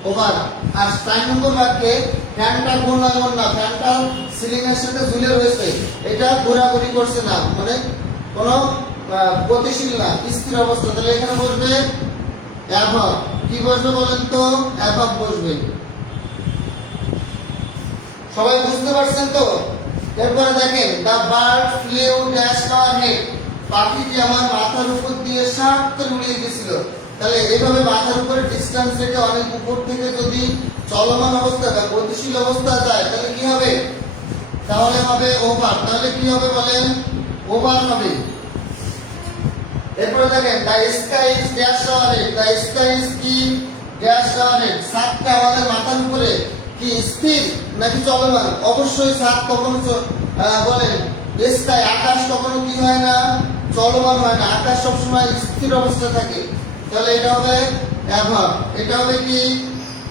ওভার আর 4 নম্বর বাক্যে ফ্যানটা ঘূর্ণায়মান না, ফ্যানটা সিলিং এর সাথে ঝুলে রয়েছে, এটা ঘোরাঘুরি করছে না, মানে কোনো গতিশীল না, স্থির অবস্থা। তাহলে এখানে বসবে অ্যাভাব। কি বসবে বলেন তো? অ্যাভাব বসবে। সবাই বুঝতে পারছেন তো? এরপরে দেখেন, the bird flew dash our head, পাখিটি আমার মাথার উপর দিয়ে সাট করে উড়িয়ে গেছিল। তাহলে এইভাবে মাথার উপরে ডিসটেন্স রেখে অনেক উপর থেকে যদি চলমান অবস্থা বা গতিশীল অবস্থা যায় তাহলে কি হবে? তাহলে হবে ওভার। তাহলে কি হবে বলেন? ওভার হবে। এরপরে দেখেন, the sky is dash our head, the sky is কি ড্যাশ আওয়ার হেড, ছাদটা আমাদের মাথার উপরে কি স্থির নাকি চলমান? অবশ্যই ছাদ কখনো বলেন স্কাই আকাশ কখনো কি হয় না? চলমান হয় না, আকাশ সবসময় স্থির অবস্থা থাকে। তাহলে এটা হবে অ্যাভাব। এটা হবে কি?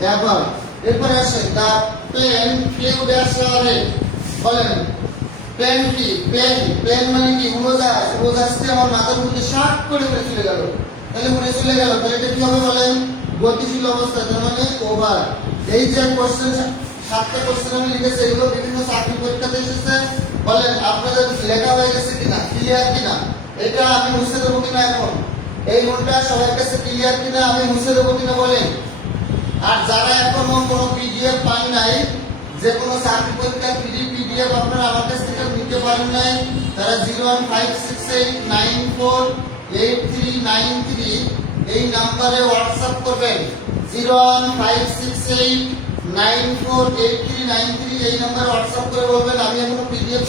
অ্যাভাব। এরপরে আসে, the plane flew dash our head, বলেন প্লেন কি? প্লেন মানে কি? উড়োজাহাজ। উড়োজাহাজটি আমার মাথার উপরে শার্ট করে উড়ে চলে গেল। তাহলে উড়ে চলে গেল, তাহলে এটা কি হবে বলেন? গতিশীল অবস্থা, তার মানে ওভার। এই যে কোশ্চেন, 7টা কোশ্চেন আমি লিখেছি, এগুলো বিভিন্ন চাকরি পরীক্ষাতে এসেছে। বলেন আপনাদের লেখা হয়ে গেছে কিনা, ক্লিয়ার কিনা? এটা আমি মুছে দেবো কিনা এখন? এই নোটটা সবার কাছে ক্লিয়ার কিনা আমি মুছে দেবো কিনা বলেন? আর যারা এখনো কোনো পিডিএফ পান নাই, যে কোনো চাকরি পরীক্ষার পিডিএফ আপনারা আমার কাছ থেকে নিতে পারেন নাই, তারা 01568948393 এই নাম্বারে হোয়াটসঅ্যাপ করবেন। 01568948393 এই নাম্বারে হোয়াটসঅ্যাপ করে বলবেন আমি এখনো পিডিএফ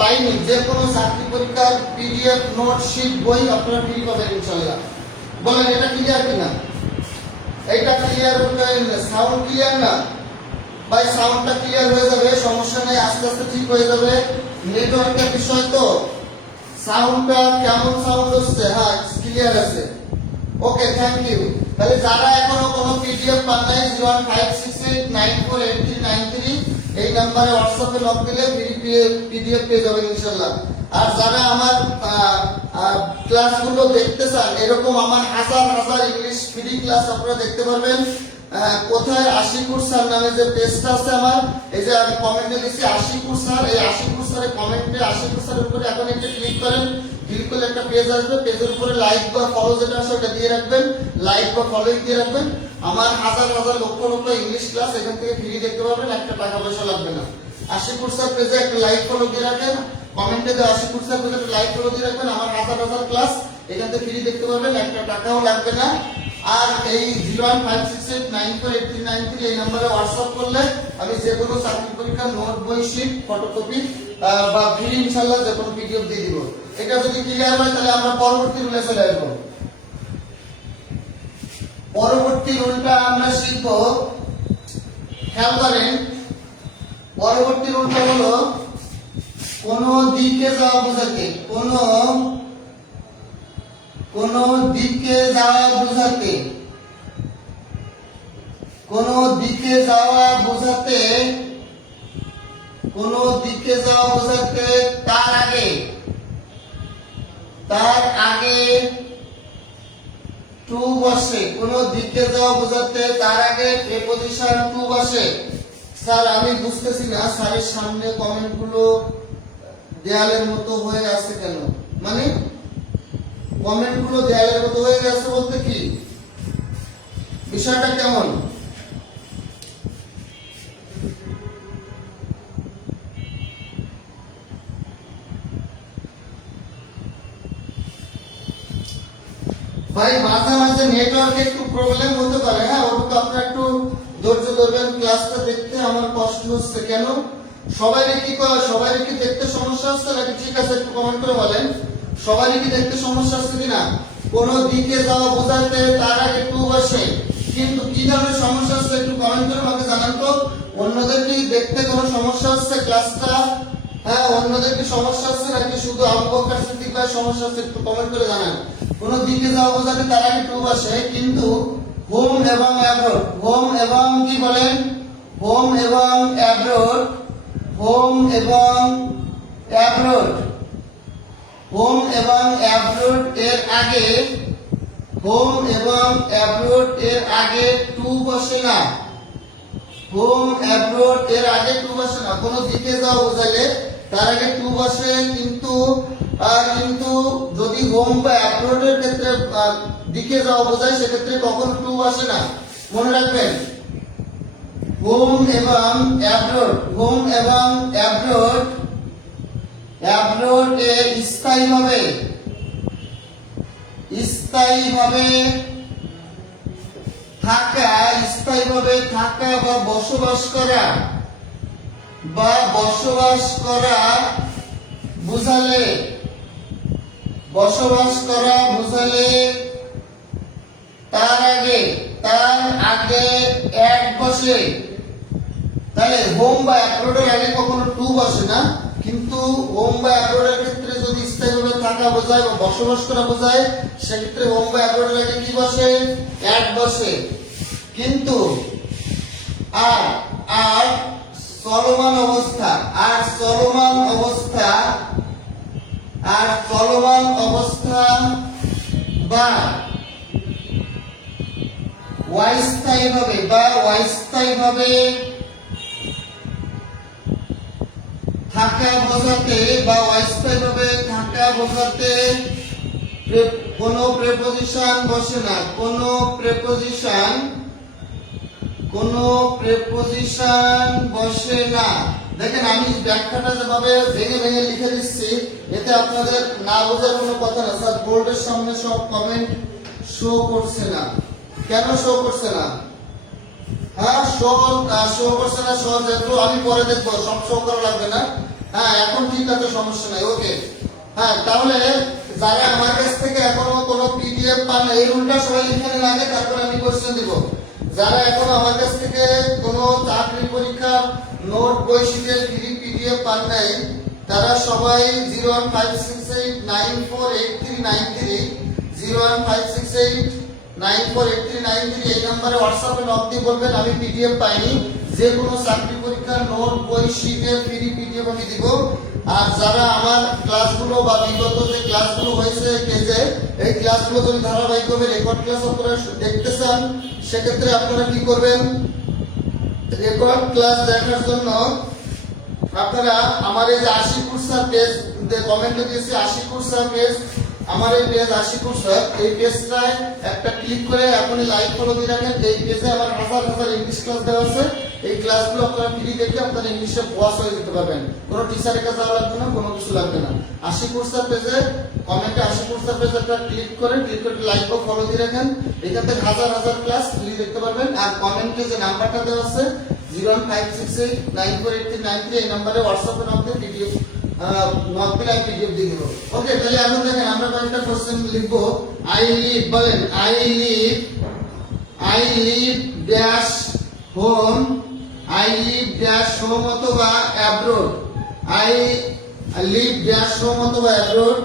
পাইনি। যে কোনো চাকরি পরীক্ষার পিডিএফ নোট শিট বই আপনারা ফ্রি পাবেন ইনশাআল্লাহ। বলেন এটা ক্লিয়ার কিনা? এইটা ক্লিয়ার হতে সাউন্ড ক্লিয়ার না ভাই? সাউন্ডটা ক্লিয়ার হয়ে যাবে, সমস্যা নেই, আস্তে আস্তে ঠিক হয়ে যাবে। নেটওয়ার্কের বিষয় তো, সাউন্ডটা কেমন সাউন্ড হচ্ছে? হ্যাঁ ক্লিয়ার আছে, ওকে থ্যাংক ইউ। তাহলে যারা এখনো কোনো পিডিএফ পান নাই, 01568948393 এই নম্বরে হোয়াটসঅ্যাপে লক দিলে পিডিএফ পেয়ে যাবেন ইনশাআল্লাহ। আর যারা আমার ক্লাসগুলো দেখতে চান, এরকম আমার হাজার হাজার ইংলিশ ফ্রি ক্লাস আপনারা দেখতে পারবেন। কোথায় আশিকুর স্যার নামে যে পেজটা আছে আমার, এই যে আমি কমেন্টে দিচ্ছি আশিকুর স্যার, এই আশিকুর স্যারের কমেন্টে আশিকুর স্যারের উপরে এখন একটা ক্লিক করেন। ক্লিক করলে একটা পেজ আসবে, পেজের উপরে লাইক বা ফলো যেটা আছে ওটা দিয়ে রাখবেন, লাইক বা ফলোইং দিয়ে রাখবেন। আমার হাজার হাজার লক্ষ লক্ষ ইংলিশ ক্লাস এখান থেকে ফ্রি দেখতে পাবেন, একটা টাকা পয়সা লাগবে না। আশিকুর স্যার পেজে একটা লাইক ফলো দিয়ে রাখেন, কমেন্টে দিয়ে আশিকুর স্যার পেজে একটা লাইক ফলো দিয়ে রাখবেন। আমার হাজার হাজার ক্লাস এখান থেকে ফ্রি দেখতে পাবেন, একটা টাকাও লাগবে না। আর এই 01568948393 এই নম্বরে হোয়াটসঅ্যাপ করলে আমি যে কোনো চাকরি পরীক্ষার নোট বই শিট ফটোকপি বা ফ্রি ইনশাআল্লাহ যে কোনো পিডিএফ দিয়ে দিব। এটা যদি ক্লিয়ার হয় তাহলে আমরা পরবর্তী রুলে চলে আসবো। পরবর্তী রুলটা আমরা শিখব, খেয়াল করেন। পরবর্তী রুলটা হলো কোন দিকে যাওয়া বোঝাতে, কোন দিকে যাওয়া বোঝাতে, কোন দিকে যাওয়া বোঝাতে, কোন দিকে যাওয়া বোঝাতে তার আগে টু বসে। কোন দিকে যাওয়া বোঝাতে তার আগে প্রিপজিশন টু বসে। স্যার আমি বুঝতেছি না, স্যারের সামনে কমেন্ট গুলো দেয়ালের মতো হয়ে আছে কেন? মানে কমেন্ট গুলো দেয়ালের মতো হয়ে গেছে বলতে কি বিষয়টা কেমন? ভাই মাঝে মাঝে নেটওয়ার্কে একটু প্রবলেম হতে পারে, হ্যাঁ ওটা আপনারা একটু ধৈর্য ধরবেন। ক্লাসটা দেখতে আমার কষ্ট হচ্ছে কেন? সবাইকে কি দেখতে সমস্যা হচ্ছে নাকি ঠিক আছে? একটু কমেন্ট করে বলেন সবাইকে কি দেখতে সমস্যা হচ্ছে কিনা। কোন দিকে যাওয়া বোঝাতে তার আগে টু বসে, কিন্তু কি ধরনের সমস্যা হচ্ছে একটু কমেন্ট করে আমাকে জানান তো। অন্যদের কি দেখতে কোনো সমস্যা হচ্ছে ক্লাসটা? হ্যাঁ অন্যদের কি সমস্যা হচ্ছে নাকি শুধু আবু বকর সিদ্দিক ভাই সমস্যা হচ্ছে? একটু কমেন্ট করে জানান। কোন দিকে যাওয়া বোঝাতে তার আগে টু বসে, কিন্তু হোম এবং অ্যাব্রোড, হোম এবং কি বলেন? হোম এবং অ্যাব্রোড, হোম এবং অ্যাব্রোড, হোম এবং অ্যাব্রোড এর আগে, হোম এবং অ্যাব্রোড এর আগে টু বসে না। হোম অ্যাব্রোড এর আগে টু বসে না, কোনো দিকে যাও বোঝাইলে তার আগে টু বসে, কিন্তু যদি হোম বা অ্যাব্রোডের ক্ষেত্রে দিকে যাও বোঝায় সেক্ষেত্রে কখনো টু বসে না, মনে রাখবেন। হোম এবং অ্যাব্রোড, হোম এবং অ্যাব্রোড এ স্থায়ীভাবে থাকা বা বসবাস করা বুঝালে তার আগে এক বসে। তাহলে হোম বা অ্যাব্রোডের আগে কখনো টু বসে না, কিন্তু হোম বা অ্যাব্রোডের ক্ষেত্রে যদি স্থায়ীভাবে থাকা বোঝায় বা বসবাস করা বোঝায় সেক্ষেত্রে হোম বা অ্যাব্রোডের আগে কি বসে? এক বসে। কিন্তু আর চলমান অবস্থা বা অস্থায়ীভাবে থাকা বোঝাতে কোনো প্রেপোজিশন বসে না, কোনো প্রেপোজিশন বসে না। দেখেন আমি ব্যাখ্যাটা যেভাবে ভেঙে ভেঙে লিখে দিচ্ছি এতে আপনাদের না বোঝার কোনো কথা না। স্যার বোর্ডের সামনে সব কমেন্ট শো করছে না, কেন শো করছে না? হ্যাঁ শো করছে না, যেগুলো আমি পরে দেখবো, সব শো করা লাগবে না। হ্যাঁ এখন ঠিক আছে, সমস্যা নাই, ওকে। হ্যাঁ তাহলে যারা আমার কাছ থেকে এখনো কোনো পিডিএফ পান, এই রুলটা সবাই লিখে লাগে, তারপর আমি কোশ্চেন দিব। যারা এখনো আমার কাছ থেকে কোনো চাকরি পরীক্ষা নোট বই শিটের ফ্রি পিডিএফ পান নাই তারা সবাই 01568948393 01568948393 এই নম্বরে হোয়াটসঅ্যাপে নক দিয়ে বলবেন আমি পিডিএফ পাইনি। যে কোনো চাকরি পরীক্ষার নোট বই শিটের ফ্রি পিডিএফ আমি দিব। আর যারা আমার ক্লাসগুলো বা বিগত যে ক্লাসগুলো হয়েছে পেজে, এই ক্লাসগুলো যদি ধারাবাহিকভাবে রেকর্ড ক্লাস আপনারা দেখতে চান সেক্ষেত্রে আপনারা কি করবেন? রেকর্ড ক্লাস দেখার জন্য আপনারা আমার এই যে আশিকুর স্যার পেজ কমেন্টে দিয়েছি, আশিকুর স্যার পেজ, আমার এই পেজ আশিকুর স্যার, এই পেজটায় একটা ক্লিক করে এখনই লাইক ফলো দিয়ে রাখেন। এই পেজে আমার হাজার ইংলিশ ক্লাস দেওয়া আছে। এই ক্লাসগুলো আপনারা ফ্রি দেখে আপনারা ইংলিশে বস হয়ে যেতে পারবেন, কোনো টিচারের কাছে যাওয়া লাগবে না, কোনো কিছু লাগবে না। আশিকুর স্যার পেজে কমেন্টে আশিকুর স্যার পেজে একটা ক্লিক করে লাইক ও ফলো দিয়ে রাখেন। এখান থেকে হাজার ক্লাস ফ্রি দেখতে পারবেন। আর কমেন্টে যে নাম্বারটা দেওয়া আছে 01568948393 এই নম্বরে হোয়াটসঅ্যাপে নক দিয়ে পিডিএফ নক দিলে আমি পিডিএফ দিয়ে দেবো। ওকে তাহলে এখন দেখেন আমরা কয়েকটা কোশ্চেন লিখবো। আই লিভ, বলেন I live dash home, I live dash home অথবা abroad, I live dash home অথবা abroad.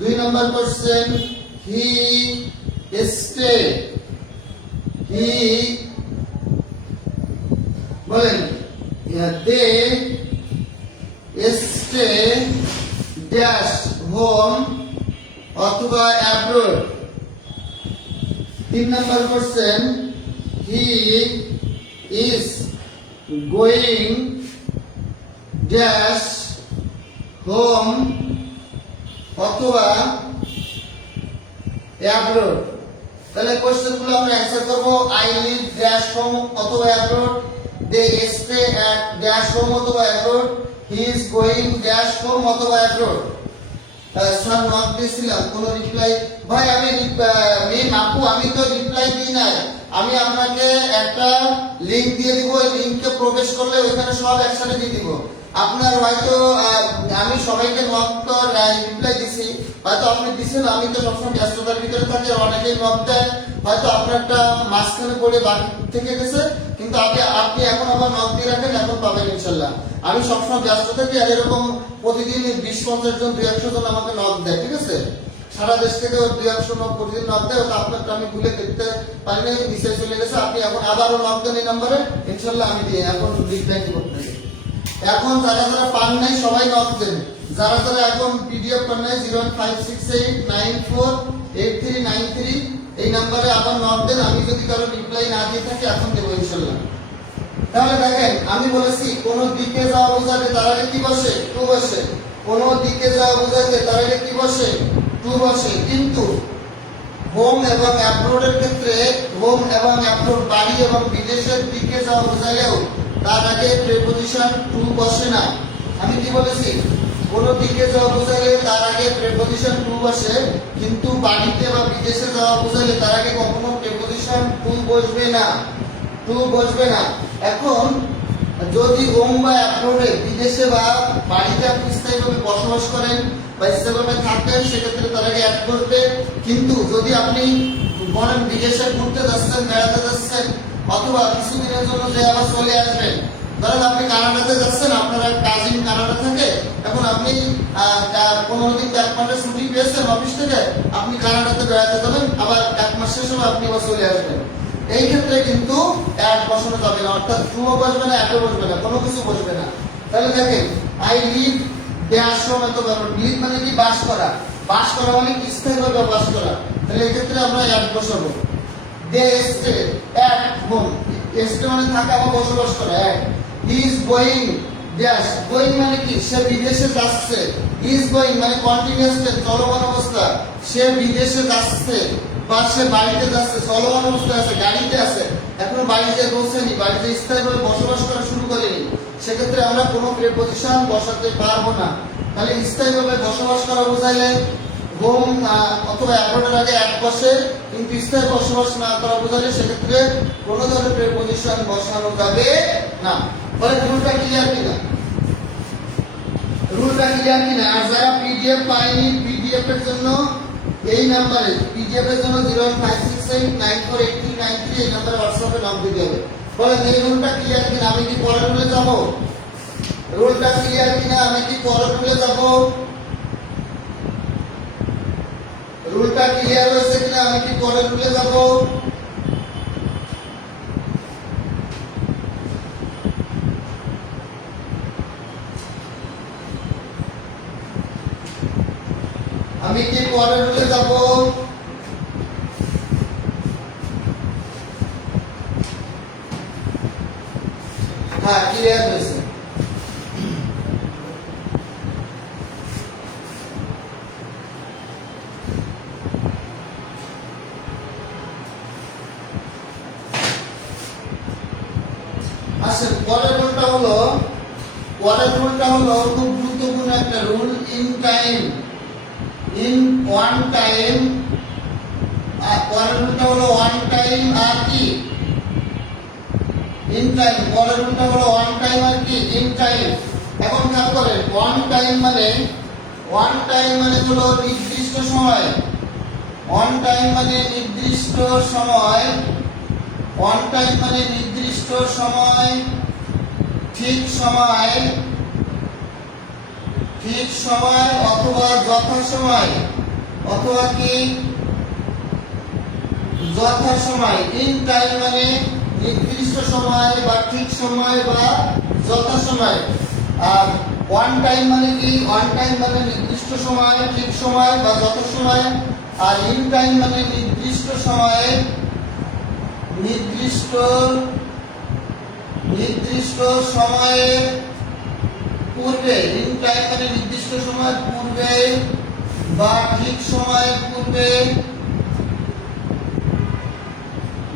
2 number question he stay, বলেন দে স্টে ড্যাশ হোম অথবা abroad. 3 number question he is going dash home অথবা abroad. তাহলে কোশ্চেনগুলো আমরা answer করব। I live dash home অথবা abroad, they stay at dash home অথবা abroad, he is going dash home অথবা অ্যাব্রোড। স্যার নক দিয়েছিলাম কোনো রিপ্লাই, ভাই আমি আপু আমি তো রিপ্লাই দিই নাই, আমি আপনাকে একটা লিংক দিয়ে দিব, ওই লিংকে প্রবেশ করলে ওইখানে সব একসাথে দিয়ে দিব। আপনার হয়তো আমি সবাইকে নক তো রিপ্লাই দিছি, হয়তো আপনি দিছেন, আমি তো সবসময় ব্যস্ততার ভিতরে থাকি, অনেকেই নক দেয়, হয়তো আপনারটা মাঝখানে পড়ে বাকি থেকে গেছে, কিন্তু আপনি এখন আমার নক দিয়ে রাখেন, এখন পাবেন ইনশাল্লাহ। আমি সবসময় ব্যস্ত থাকি, আর এরকম প্রতিদিন 20-50 জন 200 জন আমাকে নক দেয়, ঠিক আছে? সারা দেশ থেকে 200 নক প্রতিদিন নক দেয়, ওটা আপনারটা আমি ভুলে দেখতে পারিনি, মিসে চলে গেছে। আপনি এখন আবারও নক দেন এই নম্বরে, ইনশাল্লাহ আমি দিয়ে এখন রিপ্লাই দিব। এখন যারা পান নাই সবাই নক দেন, যারা এখন পিডিএফ পান নাই 01568948393 এই নম্বরে আবার নক দেন। আমি যদি কারো রিপ্লাই না দিয়ে থাকি এখন দেবো ইনশাল্লাহ। তাহলে দেখেন আমি বলেছি কোন দিকে যাওয়া বোঝাতে তার আগে কি বসে টু বসে, কোন দিকে যাওয়া বোঝাতে তার আগে কি বসে টু বসে। কিন্তু হোম এবং অ্যাব্রোডের ক্ষেত্রে হোম এবং অ্যাব্রোড বাড়ি এবং বিদেশের দিকে যাওয়া বোঝালেও তার আগে প্রিপজিশন টু বসে না। আমি কি বলেছি কোন দিকে যাওয়া বোঝালে তার আগে প্রিপজিশন টু বসে, কিন্তু বাড়িতে বা বিদেশে যাওয়া বোঝালে তার আগে কখনো প্রিপজিশন টু বসবে না, টু বসবে না। এখন যদি হোম বা অ্যাব্রোডে বিদেশে বা বাড়িতে আপনি স্থায়ীভাবে বসবাস করেন বা স্থায়ীভাবে থাকেন সেক্ষেত্রে তার আগে অ্যাড বসবে। কিন্তু যদি আপনি বলেন বিদেশে ঘুরতে যাচ্ছেন, বেড়াতে যাচ্ছেন অথবা কিছুদিনের জন্য যে আবার চলে আসবেন, ধরেন আপনি কানাডাতে যাচ্ছেন, আপনার এক কাজিন কানাডা থাকে, এখন আপনি 15 দিন 1 মাসের ছুটি পেয়েছেন অফিস থেকে, আপনি কানাডাতে বেড়াতে যাবেন, আবার 1 মাস শেষ হবে আপনি আবার চলে আসবেন। এই ক্ষেত্রে কিন্তু অ্যাড বসানো যাবে না, অর্থাৎ টুও বসবে না অ্যাডও বসবে না, কোনো কিছু বসবে না। তাহলে দেখেন আই লিভ আশ্রম এত ব্যাপার, লিভ মানে কি বাস করা, বাস করা মানে কি স্থায়ীভাবে বাস করা, তাহলে এই ক্ষেত্রে আমরা অ্যাড বসাবো। They stay at home, stay মানে থাকা বা বসবাস করা, add. He is going dash, going মানে কি সে বিদেশে যাচ্ছে, হি ইজ গোয়িং মানে কন্টিনিউয়াস টেন্স চলমান অবস্থা, সে বিদেশে যাচ্ছে বা সে বাড়িতে যাচ্ছে, চলমান অবস্থায় আছে, গাড়িতে আছে, এখনো বাড়িতে পৌঁছেনি, বাড়িতে স্থায়ীভাবে বসবাস করা শুরু করেনি, সেক্ষেত্রে আমরা কোনো প্রিপজিশন বসাতে পারবো না। তাহলে স্থায়ীভাবে বসবাস করা বোঝাইলে হোম অথবা অ্যাব্রোডের আগে অ্যাড বসে, কিন্তু স্থায়ী বসবাস না করা বোঝালে সেক্ষেত্রে কোনো ধরনের প্রিপজিশন বসানো যাবে না। বলে রুলটা ক্লিয়ার কিনা, রুলটা ক্লিয়ার কিনা? আর যারা পিডিএফ পায়নি, পিডিএফ এর জন্য এই নাম্বারে, পিডিএফ এর জন্য 01568948393 এই নাম্বারে হোয়াটসঅ্যাপে নাম দিতে হবে। বলেন এই রুলটা ক্লিয়ার কিনা? আমি কি পরের রুলে যাব? রুলটা ক্লিয়ার কিনা? আমি কি পরের রুলে যাব? রুলটা ক্লিয়ার হয়েছে কিনা? আমি কি পরের রুলে যাব? আমি কি পরের রুলে যাব? হ্যাঁ ক্লিয়ার হয়েছে। আসেন পরের রুলটা হলো, পরের রুলটা হলো খুব গুরুত্বপূর্ণ একটা rule, in time, in one time. পরের রুলটা হলো ওয়ান টাইম আর কি ইন টাইম, পরের রুলটা হলো ওয়ান টাইম আর কি ইন টাইম। এখন খেয়াল করেন ওয়ান টাইম মানে, ওয়ান টাইম মানে হলো নির্দিষ্ট সময়, ওয়ান টাইম মানে নির্দিষ্ট সময়, ওয়ান টাইম মানে নির্দিষ্ট সময়, ঠিক সময়, ঠিক সময় অথবা যথাসময়, অথবা কি যথাসময়। ইন টাইম মানে নির্দিষ্ট সময় বা ঠিক সময় বা যথাসময়। আর ওয়ান টাইম মানে কি? ওয়ান টাইম মানে নির্দিষ্ট সময়, ঠিক সময় বা যথাসময়। আর ইন টাইম মানে নির্দিষ্ট সময়ে, নির্দিষ্ট সময়ের পূর্বে, ইন টাইম মানে নির্দিষ্ট সময়ের পূর্বে বা ঠিক সময়ের পূর্বে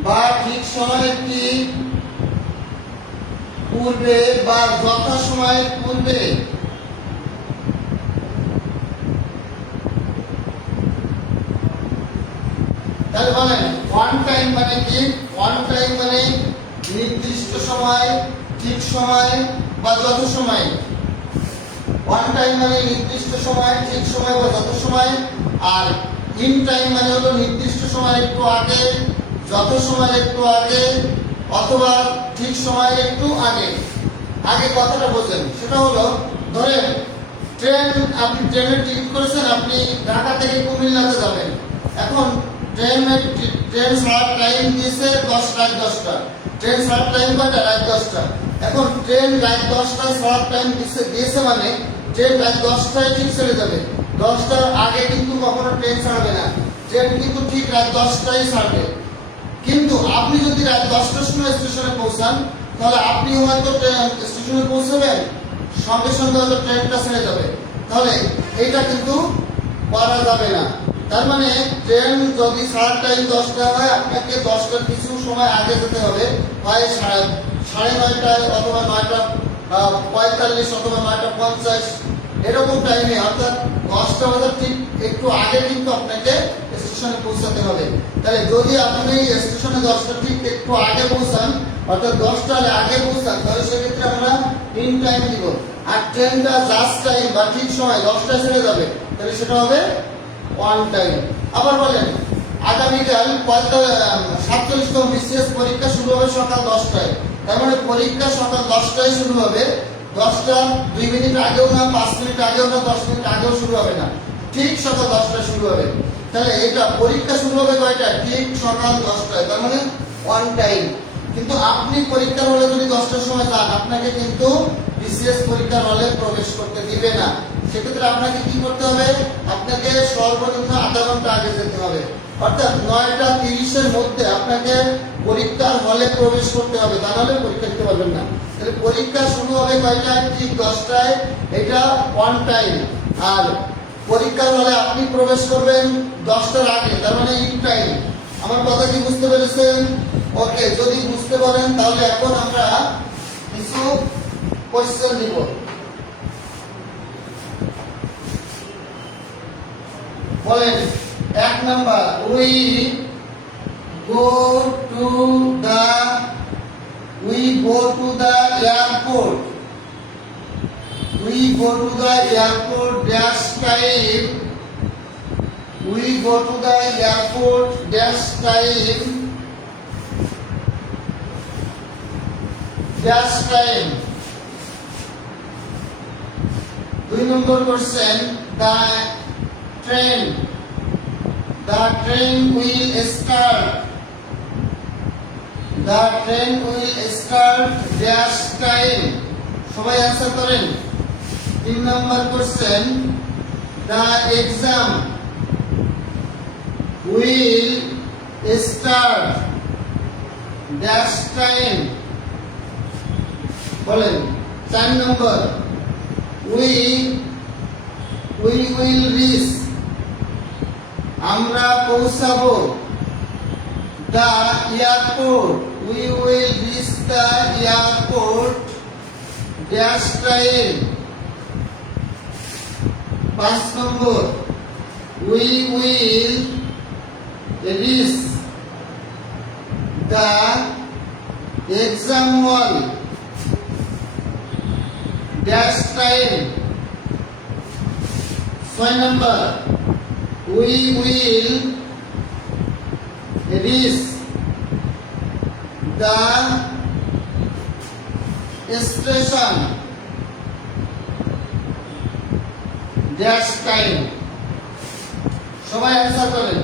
বা ঠিক সময়ের কি পূর্বে বা যথা সময়ের পূর্বে। তাহলে বলেন ওয়ান টাইম মানে কি? ওয়ান টাইম মানে নির্দিষ্ট সময়, ঠিক সময় বা যত সময়। ওয়ান টাইম মানে নির্দিষ্ট সময়, ঠিক সময় বা যত সময়। আর ইন টাইম মানে হলো নির্দিষ্ট সময় একটু আগে, যত সময় একটু আগে, অথবা ঠিক সময় একটু আগে। আগে কথাটা বোঝেন, সেটা হলো ধরেন ট্রেন, আপনি ট্রেনের টিকিট করেছেন, আপনি ঢাকা থেকে কুমিল্লাতে যাবেন। এখন ট্রেন ছাড়ার টাইম দিয়েছে 10:10, ট্রেন ছাড়ার টাইম কয়টা? রাত 10টা। এখন ট্রেন রাত 10টা ছাড়ার টাইম দিয়েছে মানে ট্রেন রাত 10টায় ঠিক চলে যাবে, 10টার আগে কিন্তু কখনো ট্রেন ছাড়বে না, ট্রেন কিন্তু ঠিক রাত 10টায় ছাড়বে। কিন্তু আপনি যদি রাত 10টার সময় স্টেশনে পৌঁছান, তাহলে আপনি হয়তো স্টেশনে পৌঁছাবেন, সঙ্গে সঙ্গে হয়তো ট্রেনটা ছেড়ে যাবে, তাহলে এইটা কিন্তু করা যাবে না। তার মানে ট্রেন যদি ছাড়ার টাইম 10টা হয়, আপনাকে 10টার কিছু সময় আগে যেতে হবে, হয় 9:30 অথবা 9:45 অথবা 9:50 এরকম টাইমে, অর্থাৎ 10টা বাজার ঠিক একটু আগে কিন্তু আপনাকে স্টেশনে পৌঁছাতে হবে। তাহলে যদি আপনি স্টেশনে 10টা ঠিক একটু আগে পৌঁছান, অর্থাৎ 10টার আগে পৌঁছান, তাহলে সেক্ষেত্রে আমরা ইন টাইম দিব। আর ট্রেনটা জাস্ট টাইম বা ঠিক সময় 10টায় ছেড়ে যাবে, তাহলে সেটা হবে অন টাইম। আবার বলেন, আগামীকাল 47তম বিসিএস পরীক্ষা শুরু হবে সকাল 10টায়, তার মানে পরীক্ষা সকাল 10টায় শুরু হবে। 10টা 2 মিনিট আগেও না, 5 মিনিট আগেও না, 10 মিনিট আগেও শুরু হবে না, ঠিক সকাল 10টায় শুরু হবে। তাহলে এটা পরীক্ষা শুরু হবে কয়টায়? ঠিক সকাল 10টায়, তার মানে অন টাইম। কিন্তু আপনি পরীক্ষার হলে যদি 10টার সময় যান, আপনাকে কিন্তু বিসিএস পরীক্ষার হলে প্রবেশ করতে দিবে না। সেক্ষেত্রে আপনাকে কি করতে হবে? আপনাকে সর্বনিম্ন আধা ঘন্টা আগে যেতে হবে, অর্থাৎ 9:30-এর মধ্যে আপনাকে পরীক্ষার হলে প্রবেশ করতে হবে, তা নাহলে পরীক্ষা দিতে পারবেন না। তাহলে পরীক্ষা শুরু হবে কয়টায়? ঠিক 10টায়, এটা অন টাইম। আর পরীক্ষার হলে আপনি প্রবেশ করবেন 10টার আগে, তার মানে ইন টাইম। আমার কথা কি বুঝতে পেরেছেন? ওকে, যদি বুঝতে পারেন তাহলে এখন আমরা কিছু কোশ্চেন দিব। বলেন 1 number, we go to the airport, we go to the airport dash time, we go to the airport dash time, dash time. 2 number question, the train will start, the train will start dash time. সবাই answer করেন। 3 number question, the exam will start dash time. বলেন। 4 number, we will reach, আমরা পৌঁছাবো, the airport, we will reach the airport dash time. 5 number, we will reach the exam hall dash time. 6 number, we will reach the station dash time. সবাই answer করেন।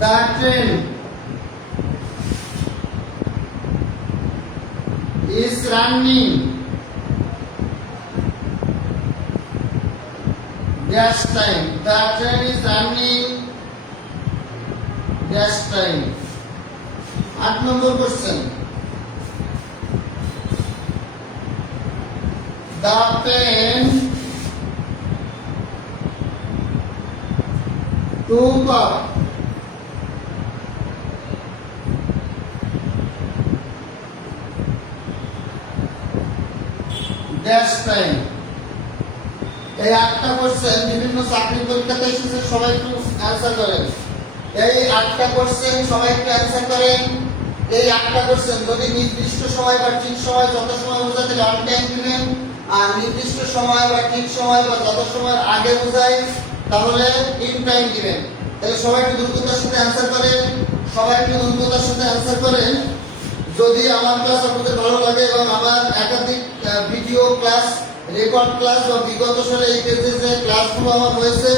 The train is running dash time, the train is running dash time. 8 number question, the pen took up dash time. এই 8টা question বিভিন্ন চাকরি পরীক্ষাতে এসেছে, সবাই একটু answer করেন। এই 8টা কোশ্চেন সবাই একটু आंसर করেন। এই 8টা কোশ্চেন যদি নির্দিষ্ট সময় বা ঠিক সময় যত সময় বোঝাতে অন টাইম দিবেন, আর নির্দিষ্ট সময় বা ঠিক সময় বা যত সময় আগে বোঝায় তাহলে ইন টাইম দিবেন। তাহলে সবাই একটু দ্রুততার সাথে आंसर করেন, সবাই একটু দ্রুততার সাথে आंसर করেন। যদি আমার ক্লাস আপনাদের ভালো লাগে এবং আমার একাধিক ভিডিও ক্লাস, রেকর্ড ক্লাস বা বিগত সালে এই পেজে যে ক্লাসগুলো আমার হয়েছে,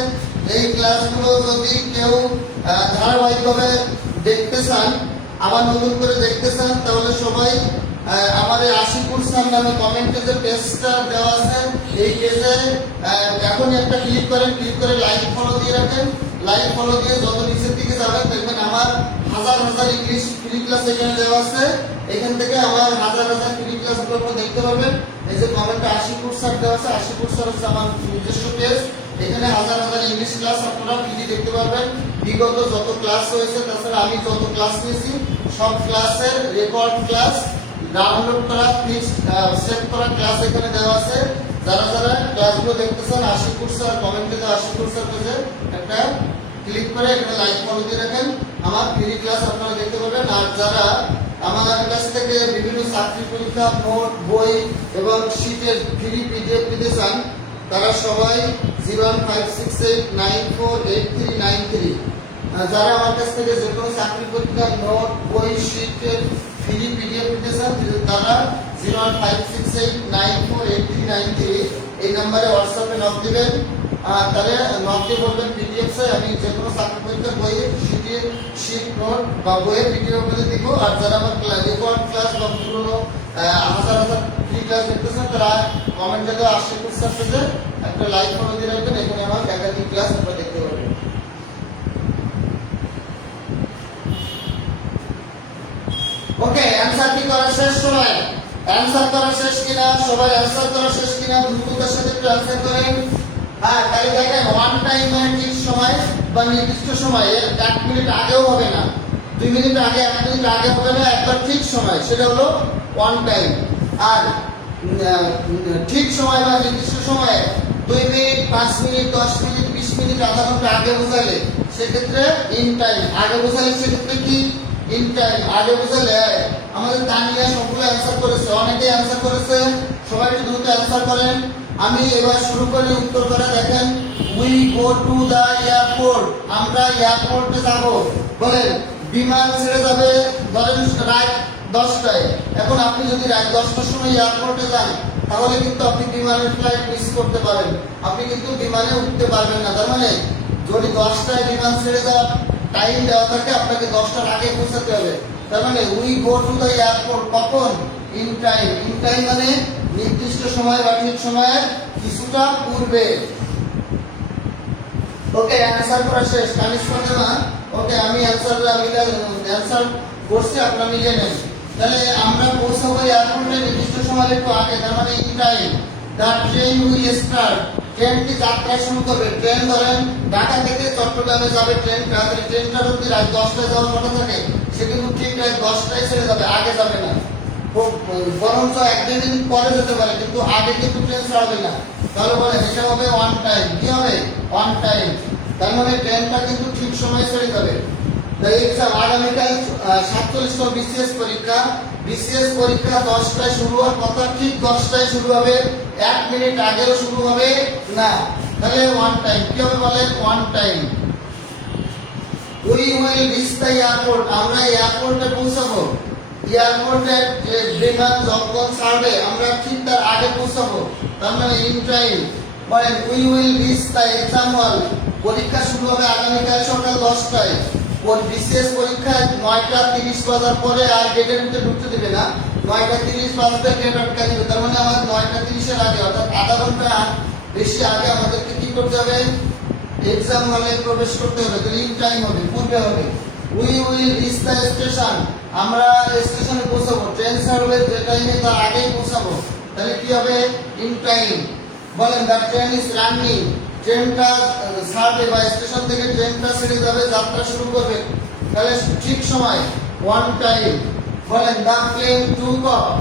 এই ক্লাসগুলো যদি কেউ ধারাবাহিকভাবে দেখতে চান, আবার নতুন করে দেখতে চান, তাহলে সবাই আমার এই আশিকুর স্যার নামে কমেন্টে যে পেজটা দেওয়া আছে, এই পেজে এখনই একটা ক্লিক করেন, ক্লিক করে লাইক ফলো দিয়ে রাখেন। লাইক ফলো দিয়ে যত নিচের দিকে যাবেন দেখবেন আমার হাজার হাজার ইংলিশ ফ্রি ক্লাস এখানে দেওয়া আছে। এখান থেকে আমার হাজার হাজার ফ্রি ক্লাসগুলো দেখতে পারবেন। এই যে কমেন্টে 80 ফুট স্যার দেওয়া আছে, 80 ফুট স্যার হচ্ছে আমার নিজস্ব পেজ। এখানে হাজার হাজার ইংলিশ ক্লাস আপনারা ফ্রি দেখতে পারবেন। বিগত যত ক্লাস হয়েছে, তাছাড়া আমি যত ক্লাস নিয়েছি সব ক্লাসের রেকর্ড ক্লাস, ডাউনলোড করা, সেভ করা ক্লাস এখানে দেওয়া আছে। যারা যারা ক্লাসগুলো দেখতেছেন 80 ফুট স্যার কমেন্টে দেওয়া 80 ফুট স্যার পেজে একটা ক্লিক করে এখানে লাইক ফলো দিয়ে রাখেন, আমার ফ্রি ক্লাস আপনারা দেখতে পাবেন। আর যারা আমার কাছ থেকে বিভিন্ন চাকরি পরীক্ষা নোট, বই এবং শীটের ফ্রি পিডিএফ পেতে চান, তারা সবাই 01568948393। যারা আমার কাছ থেকে যে কোনো চাকরি পরীক্ষা নোট, বই, শীটের ফ্রি পিডিএফ পেতে চান, তারা 01568948393 এই নম্বরে হোয়াটসঅ্যাপে নক দিবেন। তাহলে নক দিয়ে বলবেন পিডিএফ চাই, আমি যে কোনো চাকরি পরীক্ষার বইয়ের শীট নোট বা বইয়ের পিডিএফ করে দিব। আর যারা আমার রেকর্ড ক্লাস বা পুরোনো হাজার হাজার ফ্রি ক্লাস দেখতেছেন, তারা কমেন্টে দেওয়া 80 ফুট স্যার পেজে একটা লাইক ফলো দিয়ে রাখবেন। এখানে আমার একাধিক ক্লাস আপনারা দেখতে পারবেন। ওকে, অ্যানসার কি করা শেষ? সবাই অ্যানসার করা শেষ কিনা? সবাই অ্যানসার করা শেষ কিনা? দ্রুততার সাথে একটু অ্যানসার করেন। হ্যাঁ, তাহলে দেখেন ওয়ান টাইম মানে ঠিক সময় বা নির্দিষ্ট সময়, 1 মিনিট আগেও হবে না, 2 মিনিট আগে, 1 মিনিট আগে হবে না, একবার ঠিক সময়, সেটা হলো ওয়ান টাইম। আর ঠিক সময় বা নির্দিষ্ট সময়ে 2 মিনিট, 5 মিনিট, 10 মিনিট, 20 মিনিট, আধা ঘন্টা আগে বোঝালে সেক্ষেত্রে ইন টাইম। আগে বোঝালে সেক্ষেত্রে কি? In time. আগে বোঝালে আমাদের তানিয়া সবগুলো অ্যান্সার করেছে, অনেকেই অ্যান্সার করেছে, সবাই একটু দ্রুত অ্যান্সার করেন। আমি এবার শুরু করি উত্তর করে। দেখেন, we go to the airport, আমরা এয়ারপোর্টে যাব। বলেন, বিমান ছেড়ে যাবে ধরেন রাত 10টায়। এখন আপনি যদি রাত 10টার সময় এয়ারপোর্টে যান, তাহলে কিন্তু আপনি বিমানের ফ্লাইট মিস করতে পারেন, আপনি কিন্তু বিমানে উঠতে পারবেন না। তার মানে যদি 10টায় বিমান ছেড়ে যাওয়ার টাইম দেওয়া থাকে, আপনাকে 10টার আগে পৌঁছাতে হবে। তার মানে we go to the airport কখন? In time. ইন টাইম মানে নির্দিষ্ট সময় বা ঠিক সময়ের কিছুটা পূর্বে। ওকে, অ্যানসার করা শেষ। কানিস ফাতেমা, ওকে, আমি অ্যানসার করছি, আপনারা মিলিয়ে নেন। তাহলে আমরা পৌঁছাবো এয়ারপোর্টে নির্দিষ্ট সময় একটু আগে, তার মানে in time. The train will start, ট্রেনটি যাত্রা শুরু করবে। ট্রেন ধরেন ঢাকা থেকে চট্টগ্রামে যাবে ট্রেনটা, তাহলে ট্রেনটা যদি রাত 10টায় যাওয়ার কথা থাকে, সে কিন্তু ঠিক রাত 10টায় ছেড়ে যাবে, আগে যাবে না। বরঞ্চ 1-2 মিনিট পরে যেতে পারে, কিন্তু আগে কিন্তু ট্রেন ছাড়বে না। তাহলে বলেন এটা হবে ওয়ান টাইম। কি হবে? One time. তার মানে ট্রেনটা কিন্তু ঠিক সময় ছেড়ে যাবে। তাই এক্সাম আগামীকাল 47তম বিসিএস পরীক্ষা। বিসিএস পরীক্ষা 10টায় শুরু হওয়ার কথা, ঠিক 10টায় শুরু হবে, 1 মিনিট আগেও শুরু হবে না। তাহলে ওয়ান টাইম। কি হবে বলেন? One time. We will reach the airport, আমরা এয়ারপোর্টে পৌঁছাবো। এয়ারপোর্টে বিমান যখন ছাড়বে আমরা ঠিক তার আগে পৌঁছাবো, তার মানে ইন টাইম। বলেন, we will reach the exam হল, পরীক্ষা শুরু হবে আগামীকাল সকাল 10টায়। বিসিএস পরীক্ষা 9:30 বাজার পরে আর গেটের ভিতরে ঢুকতে দেবে না, 9:30 বাজবে গেট আটকা দিবে। তার মানে আমার 9:30 আগে, অর্থাৎ আধা ঘন্টা বেশি আগে আমাদেরকে কি করতে হবে? এক্সাম হলে প্রবেশ করতে হবে। তাহলে ইন টাইম হবে, পূর্বে হবে। We will reach the station, আমরা স্টেশনে পৌঁছাবো। ট্রেন ছাড়বে যে টাইমে, তার আগেই পৌঁছাবো। তাহলে কি হবে? In time. বলেন, দ্য ট্রেন ইজ রানিং, ট্রেনটা ছাড়বে বা স্টেশন থেকে ট্রেনটা ছেড়ে যাবে, যাত্রা শুরু করবে, তাহলে ঠিক সময়, ওয়ান টাইম। বলেন, দ্য প্লেন টুক অফ,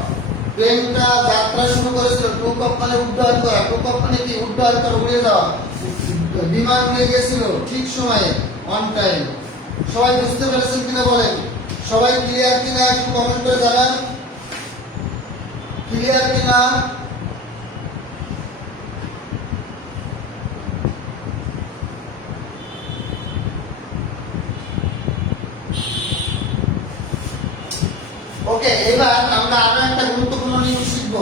প্লেনটা যাত্রা শুরু করেছিল। টুক অফ মানে উড্ডয়ন করা, টুক অফ মানে কি? উড্ডয়ন করা, উড়ে যাওয়া, বিমান উড়ে গেছিল ঠিক সময়ে, ওয়ান টাইম। সবাই বুঝতে পেরেছেন কিনা বলেন? সবাই ক্লিয়ার কিনা একটু কমেন্ট করে জানান, ক্লিয়ার কিনা। ওকে, এবার আমরা আরো একটা গুরুত্বপূর্ণ নিয়ম শিখব।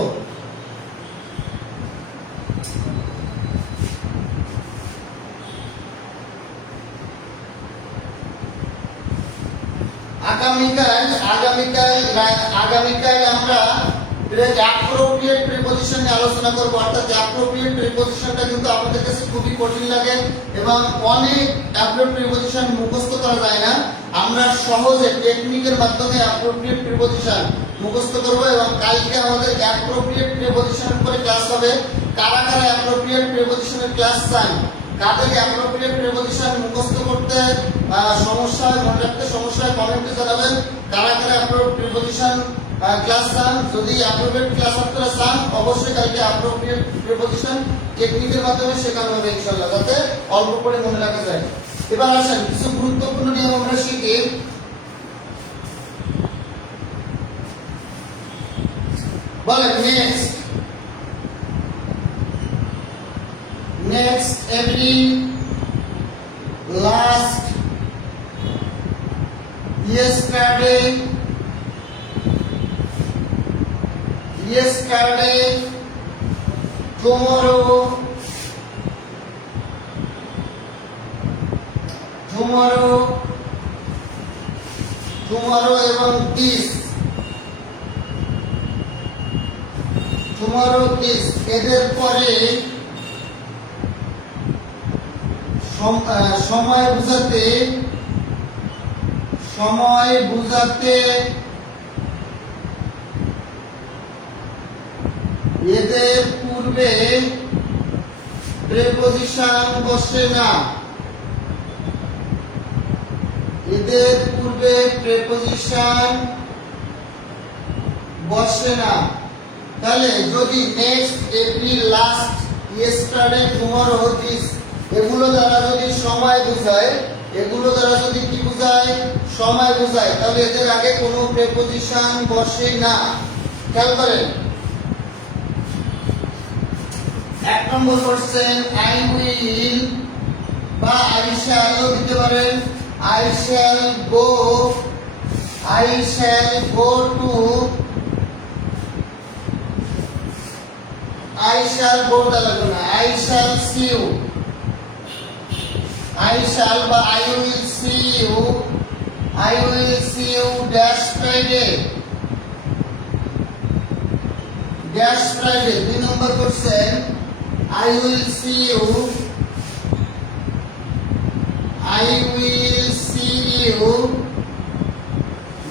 আগামীকাল আমরা অ্যাপ্রোপ্রিয়েট প্রিপজিশন নিয়ে আলোচনা করব। অর্থাৎ অ্যাপ্রোপ্রিয়েট প্রিপজিশনটা কিন্তু আপনাদের কাছে খুবই কঠিন লাগে এবং অনেক অ্যাপ্রোপ্রিয়েট প্রিপজিশন মুখস্থ করা যায় না। আমরা সহজে টেকনিকের মাধ্যমে অ্যাপ্রোপ্রিয়েট প্রিপজিশন মুখস্থ করব এবং কালকে আমাদের অ্যাপ্রোপ্রিয়েট প্রিপজিশনের উপরে ক্লাস হবে। কারা কারা অ্যাপ্রোপ্রিয়েট প্রিপজিশনের ক্লাস চান, কাদের অ্যাপ্রোপ্রিয়েট প্রিপজিশন মুখস্থ করতে সমস্যা হয়, মনে রাখতে সমস্যা হয়, কমেন্টে জানাবেন। কারা কারা অ্যাপ্রোপ্রিয়েট প্রিপজিশন ক্লাস চান, যদি অ্যাপ্রোপ্রিয়েট ক্লাস আপনারা চান অবশ্যই কালকে অ্যাপ্রোপ্রিয়েট প্রিপজিশন টেকনিকের মাধ্যমে শেখানো হবে ইনশাআল্লাহ, যাতে অল্প করে মনে রাখা যায়। এবার আসেন কিছু গুরুত্বপূর্ণ নিয়ম আমরা শিখি। বলেন next, next, every, last, yesterday, tomorrow, এবং this, এদের পরে সময় বুঝাতে এদের পূর্বে প্রিপজিশন বসে না, তাহলে যদি next, every, last, yesterday, tomorrow, this এগুলো দ্বারা যদি সময় বোঝায়, কি বোঝায়, সময় বোঝায়, তাহলে এদের আগে কোনো প্রিপজিশন বসে না। খেয়াল করেন, 1 নম্বর কোশ্চেন, আই উইল বা আই শ্যাল দিতে পারেন। I shall go to, I shall go লাগবে না, I shall see you, I shall বা I will see you dash Friday, 2 number question, I will see you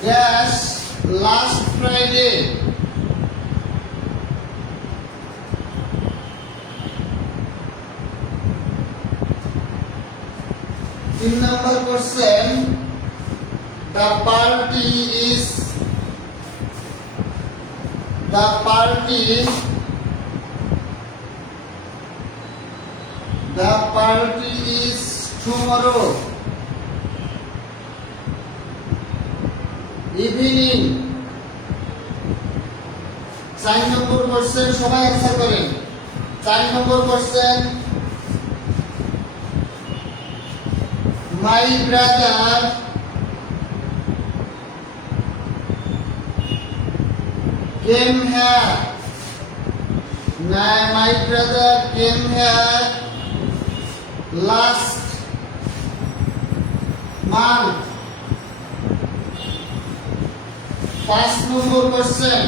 dash last Friday, number question, the party is tomorrow evening। 4 number question, সবাই answer করেন। 4 number question, my brother came here last month। 5 number question,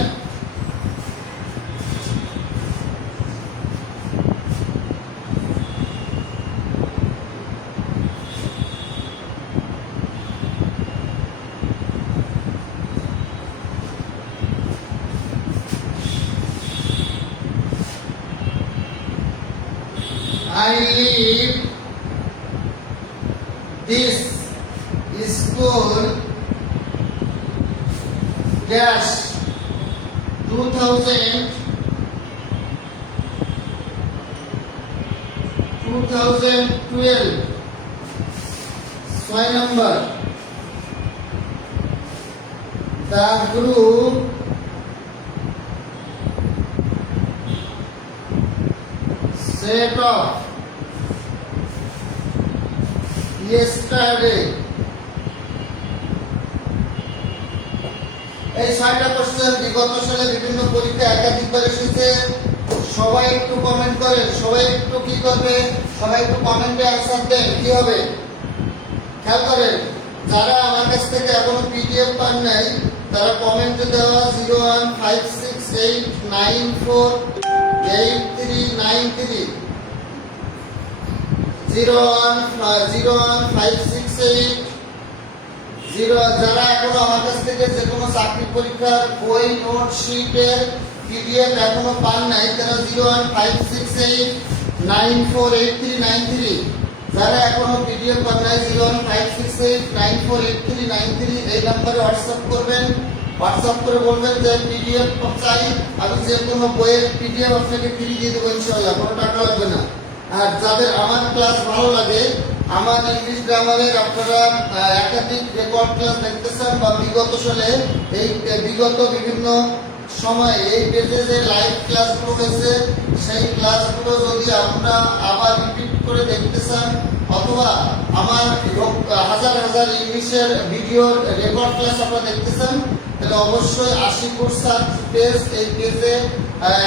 I leave this school dash 2012 6 number, the group set off yesterday। এই 6টা question বিগত সালে বিভিন্ন পরীক্ষা একাধিকবার এসেছে। সবাই একটু কমেন্ট করেন, সবাই একটু কি করবে, সবাই একটু কমেন্টে অ্যানসার দেন, কি হবে খেয়াল করেন। যারা আমার কাছ থেকে এখনো পিডিএফ পান নাই তারা কমেন্টে দেওয়া 0156 যারা এখনো আমার কাছ থেকে যে কোনো চাকরি পরীক্ষার বই নোট শিটের পিডিএফ এখনো পান নাই তারা 01568948393 যারা এখনো পিডিএফ পান নাই 01568948393 এই নম্বরে হোয়াটসঅ্যাপ করবেন। হোয়াটসঅ্যাপ করে বলবেন যে পিডিএফ চাই, আমি যে কোনো বইয়ের পিডিএফ আপনাকে ফ্রি দিয়ে দেবো ইনশাআল্লাহ, কোনো টাকা লাগবে না। আর যাদের আমার ক্লাস ভালো লাগে, আমার ইংলিশ গ্রামারের আপনারা একাধিক রেকর্ড ক্লাস দেখতেছেন বা বিগত সালে এই বিগত বিভিন্ন সময় এই পেজে যে লাইভ ক্লাসগুলো হয়েছে সেই ক্লাসগুলো যদি আমরা আবার রিপিট করে দেখতে চান অথবা আমার হাজার হাজার ইংলিশের ভিডিওর রেকর্ড ক্লাস আপনারা দেখতে চান তাহলে অবশ্যই আশিকুর স্যার পেজ, এই পেজে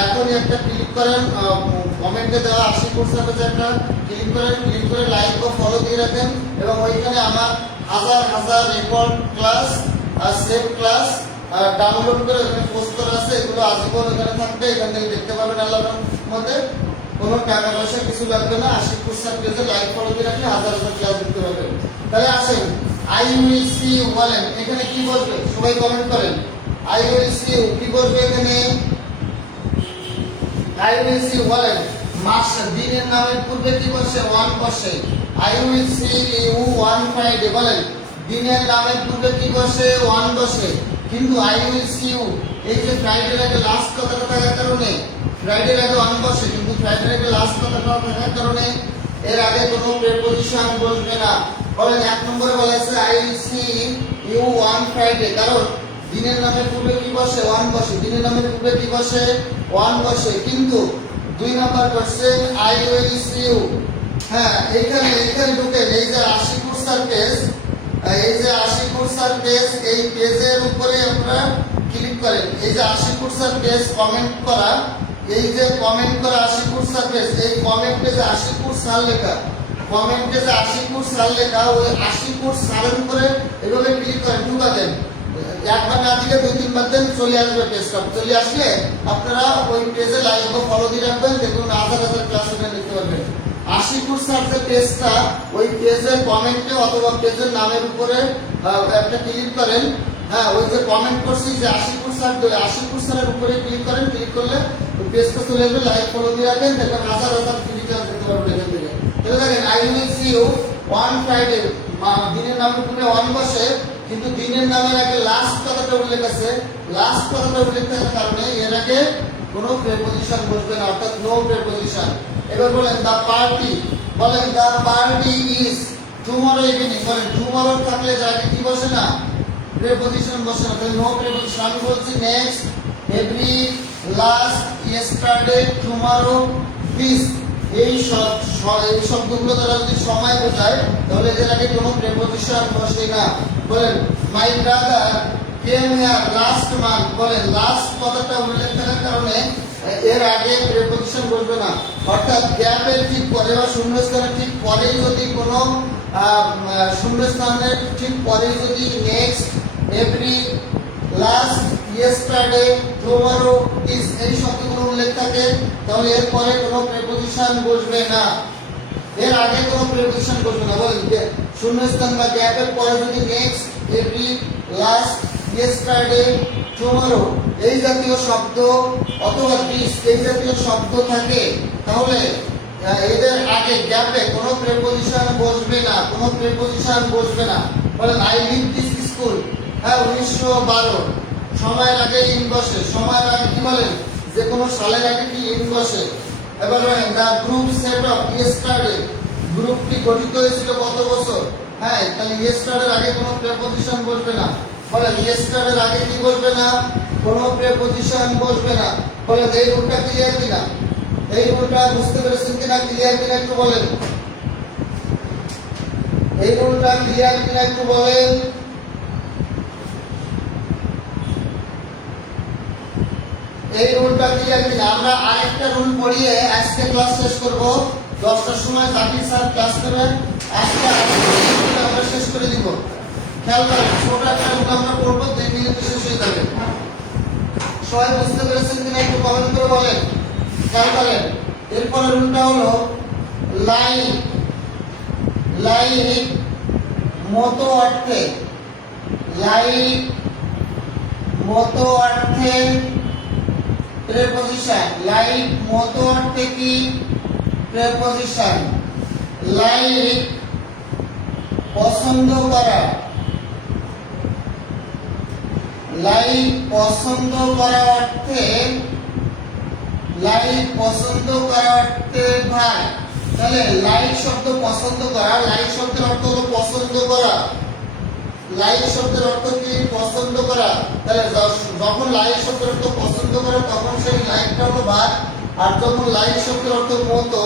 এখনই একটা ক্লিক করেন, কমেন্টে দেওয়া আশিকুর স্যার পেজে একটা ক্লিক করে লাইক ও ফলো দিয়ে রাখেন এবং ওইখানে আমার হাজার হাজার রেকর্ড ক্লাস আর সেভ ক্লাস ডাউনলোড করে ওখানে পোস্ট করা আছে, এগুলো আজীবন ওখানে থাকবে, এখান থেকে দেখতে পাবেন আল্লাহর মধ্যে। কোনো টাকা পয়সা কিছু লাগবে না, আশিকুর স্যার পেজে লাইক ফলো দিয়ে রাখলে হাজার হাজার ক্লাস দেখতে পাবেন। তাহলে আসেন আই উইল সি ইউ বলেন, এখানে কি বলবে সবাই কমেন্ট করেন। আই উইল সি ইউ কি বলবে এখানে? আই উইল সি ইউ বলেন, মাস দিনের নামের পূর্বে কি বসে? ওয়ান বসে। I will see you on Friday বলেন, দিনের নামের পূর্বে কি বসে? ওয়ান বসে। কিন্তু আই উইল সি ইউ এই যে ফ্রাইডের আগে লাস্ট কথাটা থাকার কারণে ফ্রাইডের আগে ওয়ান বসে, কিন্তু ফ্রাইডের আগে লাস্ট কথাটা থাকার কারণে এর আগে কোনো প্রিপোজিশন বসবে না। বলেন এক নম্বরে বলা আছে I will see you on Friday, কারণ দিনের নামের পূর্বে কি বসে? ওয়ান বসে। দিনের নামের পূর্বে কি বসে? ওয়ান বসে। কিন্তু দুই number question I will see you, হ্যাঁ এখানে ঢুকেন, এই যে আশিকুর স্যার পেজ, এই যে আশিকুর স্যার পেজ, এই পেজের উপরে আপনারা ক্লিক করেন। এই যে আশিকুর স্যার পেজ কমেন্ট করা, এই যে কমেন্ট করা আশিকুর স্যার পেজ, এই কমেন্টে যে আশিকুর স্যার লেখা, কমেন্টে যে আশিকুর স্যার লেখা, ওই আশিকুর স্যারের উপরে এভাবে ক্লিক করেন, ঢুকা দেন। একবার না দিলে দুই তিনবার দেন, চলে আসবে পেজটা। চলে আসলে আপনারা ওই পেজে লাইক ও ফলো দিয়ে রাখবেন, দেখুন হাজার হাজার ক্লাস ওখানে দেখতে পারবেন। আশিকুর স্যার যে পেজটা, ওই পেজের কমেন্টে অথবা পেজের নামের উপরে একটা ক্লিক করেন। হ্যাঁ ওই যে কমেন্ট করছি যে আশিকুর স্যারের উপরে ক্লিক করেন, ক্লিক করলে ওই পেজটা চলে আসবে, লাইক ফলো দিয়ে রাখেন, দেখবেন হাজার হাজার ক্লাস দেখতে পারবেন এখান থেকে। তাহলে দেখেন I will see you on Friday, দিনের নামের উপরে ওয়ান বসে, কিন্তু দিনের নামের আগে লাস্ট কথাটা উল্লেখ আছে, লাস্ট কথাটা উল্লেখ থাকার কারণে এর আগে কোনো প্রিপোজিশন বসবে না, অর্থাৎ নো প্রিপোজিশন। এবার বলেন দা পার্টি, বলেন the party is tomorrow evening, বলেন টুমরো থাকলে যাকে কি বসে না? প্রিপোজিশন বসে না, তাহলে নো প্রিপোজিশন। আমি বলছি next, every, last, yesterday, tomorrow, this, এই শব্দগুলো দ্বারা যদি সময় বোঝায় তাহলে এদের আগে কোনো প্রিপোজিশন বসে না। বলেন my brother came here last month, বলেন লাস্ট কথাটা উল্লেখ থাকার কারণে এর আগে প্রিপোজিশন বসবে না, অর্থাৎ গ্যাপের ঠিক পরে বা শূন্যস্থানের ঠিক পরেই যদি কোনো শূন্যস্থানের ঠিক পরেই যদি next, every, last, yesterday, tomorrow, this এই শব্দগুলো উল্লেখ থাকে তাহলে এর পরে কোনো প্রিপোজিশন বসবে না, এর আগে কোনো প্রিপোজিশন বসবে না। বলেন শূন্যস্থান বা গ্যাপের পরে যদি next, every, last, yesterday, tomorrow এই জাতীয় শব্দ অথবা দিস এই জাতীয় শব্দ থাকে তাহলে এদের আগে গ্যাপে কোনো প্রিপোজিশন বসবে না, কোনো প্রিপোজিশন বসবে না। বলেন আই লিভ দিস স্কুল, হ্যাঁ 1912, সময়ের আগে ইন বসে, সময়ের আগে কি বলেন? যে কোনো সালের আগে কি ইন বসে। এবার বলেন দা গ্রুপ সেট অফ ইয়েস্টারডে, গ্রুপটি গঠিত হয়েছিল কত বছর? হ্যাঁ তাহলে ইয়েস্টারডের আগে কোনো প্রিপোজিশন বসবে না। বলেন ইয়েস্টারডের আগে কি বসবে না? কোনো প্রিপোজিশন বসবে না। বলেন এই রুলটা ক্লিয়ার কিনা? এই রুলটা বুঝতে পেরেছেন কিনা, ক্লিয়ার কিনা একটু বলেন। এই রুলটা ক্লিয়ার কিনা একটু বলেন। এই রুলটা ক্লিয়ার কিনা? আমরা আরেকটা রুল পড়িয়ে আজকে ক্লাস শেষ করব। 10টার সময় জাকির স্যার ক্লাস নেবেন, আজকে আমরা শেষ করে দিব। খেয়াল করেন ছোট একটা রুল আমরা পড়বো, 2 মিনিটে শেষ হয়ে যাবে। সবাই বুঝতে পেরেছেন কিনা একটু কমেন্ট করে বলেন। খেয়াল করেন, এরপরের রুলটা হলো লাইক। লাইক মতো অর্থে, লাইক মতো অর্থে প্রেপোজিশন। লাইক মতো অর্থে কি প্রেপোজিশন। লাইক পছন্দ করা, লাইক পছন্দ করা অর্থে, লাইক পছন্দ করা অর্থে ভাই। তাহলে লাইক শব্দ পছন্দ করা, লাইক শব্দের অর্থ হলো পছন্দ করা। লাইক শব্দের অর্থ কি পছন্দ করা। তাহলে যখন লাইক শব্দের অর্থ পছন্দ করা তখন সেই লাইকটা হলো ভাগ, আর যখন লাইক শব্দের অর্থ মতো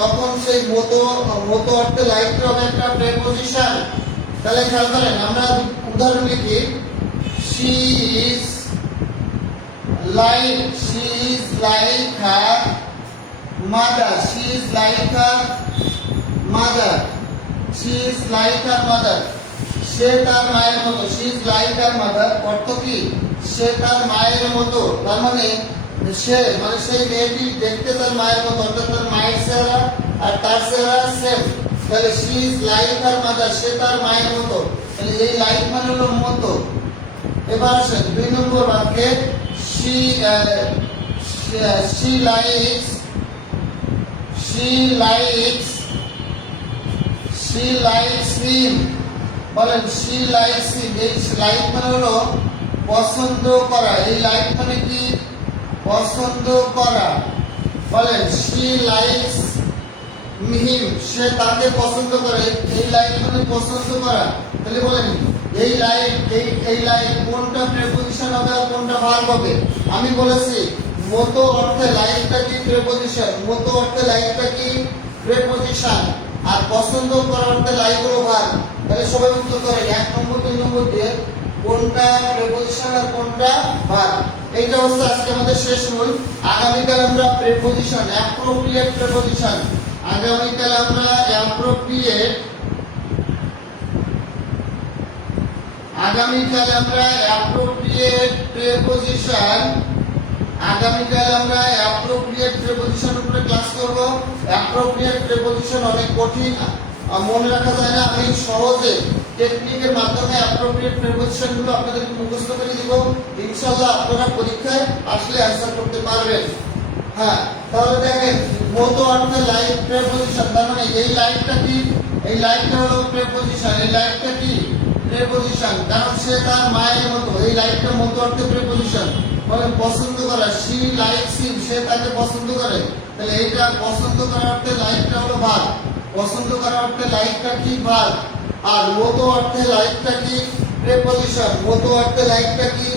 তখন সেই মতো মতো অর্থে লাইকটা হবে একটা প্রেপোজিশন। তাহলে খেয়াল করেন, আমরা উদাহরণ লিখি, she is like her mother. She is like her mother. She is like her mother. সে তার মায়ের মতো। she is like her mother অর্থ কি সে তার মায়ের মতো। তার মানে সে মানে সেই মেয়েটি দেখতে তার মায়ের মতো, অর্থাৎ তার মায়ের চেহারা আর তার চেহারা সেম। তাহলে she is like her mother, সে তার মায়ের মতো। তাহলে এই লাইক মানে হলো মতো। এবার আসেন 2 নম্বর বাক্যে, she likes him। বলেন she likes him। এই লাইক মানে হলো পছন্দ করা। এই লাইক মানে কি পছন্দ করা। বলেন she likes him, সে তাকে পছন্দ করে। এই লাইক মানে পছন্দ করা। তাহলে বলেন এই লাইক কোনটা প্রেপোজিশন হবে আর কোনটা ভার্ব হবে। আমি বলেছি মতো অর্থে লাইকটা কি প্রেপোজিশন, মতো অর্থে লাইকটা কি প্রেপোজিশন, আর পছন্দ করার অর্থে লাইক হলো ভার্ব। তাহলে সবাই উত্তর করেন 1 নম্বর 2 নম্বর দিয়ে কোনটা প্রেপোজিশন আর কোনটা ভার্ব। এইটা হচ্ছে আজকে আমাদের শেষ রুল। আগামীকাল আমরা প্রেপোজিশন, অ্যাপ্রোপ্রিয়েট প্রেপোজিশন, আগামীকাল আমরা অ্যাপ্রোপ্রিয়েট প্রেপোজিশন, আগামীকাল আমরা অ্যাপ্রোপ্রিয়েট প্রেপোজিশন উপরে ক্লাস করব। অ্যাপ্রোপ্রিয়েট প্রেপোজিশন অনেক কঠিন, মনে রাখা যায় না। আমি সহজে টেকনিকের মাধ্যমে অ্যাপ্রোপ্রিয়েট প্রেপোজিশন গুলো আপনাদেরকে মুখস্থ করে দিব। ইনশাআল্লাহ আপনারা পরীক্ষায় আসলে অ্যানসার করতে পারবেন। হ্যাঁ, তাহলে দেখেন মতো অর্থে লাইক প্রেপোজিশন। তার মানে এই লাইকটা কি, এই লাইকটা হলো প্রেপোজিশন। এই লাইকটা কি প্রেপোজিশন, কারণ সে তার মায়ের মতো। এই লাইকটা মতো অর্থে প্রেপোজিশন। বলেন পছন্দ করা, she likes him, সে তাকে পছন্দ করে। তাহলে এইটা পছন্দ করার অর্থে লাইকটা হলো ভার্ব। পছন্দ করার অর্থে লাইকটা কি ভার্ব, আর মতো অর্থে লাইকটা কি প্রেপোজিশন। মতো অর্থে লাইকটা কি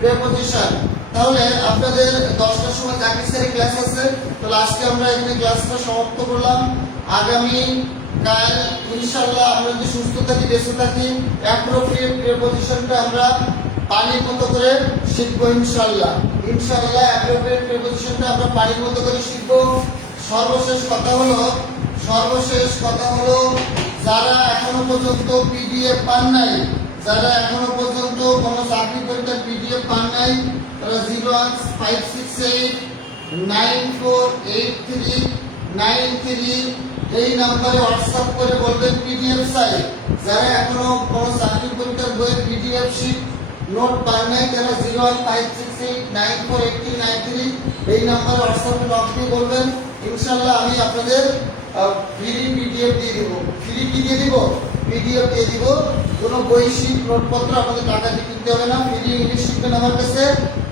প্রেপোজিশন। তাহলে আপনাদের 10টার সময় জাকির স্যারের ক্লাস আছে। তাহলে আজকে আমরা এখানে ক্লাসটা সমাপ্ত করলাম। আগামী কাল ইনশাআল্লাহ আমরা যদি সুস্থ থাকি, বেঁচে থাকি, অ্যাপ্রোপ্রিয়েট প্রেপোজিশনটা আমরা পানির মতো করে শিখবো ইনশাআল্লাহ। ইনশাআল্লাহ অ্যাপ্রোপ্রিয়েট প্রেপোজিশনটা আমরা পানির মতো করে শিখবো। সর্বশেষ কথা হলো যারা এখনো পর্যন্ত পিডিএফ পান নাই, যারা এখনো পর্যন্ত কোনো চাকরি পরীক্ষার পিডিএফ পান নাই, তারা 01566948393 এই নম্বরে হোয়াটসঅ্যাপ করে বলবেন পিডিএফ চাই। যারা এখনো কোনো চাকরি পরীক্ষার বইয়ের পিডিএফ শিট নোট পান নাই, তারা 01566948393 এই নম্বরে হোয়াটসঅ্যাপে নক দিয়ে বলবেন। ইনশাআল্লাহ আমি আপনাদের ফ্রি পিডিএফ দিয়ে দিব। ফ্রি কি দিয়ে দিব? পিডিএফ দিয়ে দিব। কোনো বই শিট নোটপত্র আপনাদের টাকা দিয়ে কিনতে হবে না। ফ্রি ইংলিশ শিখবেন আমার কাছে,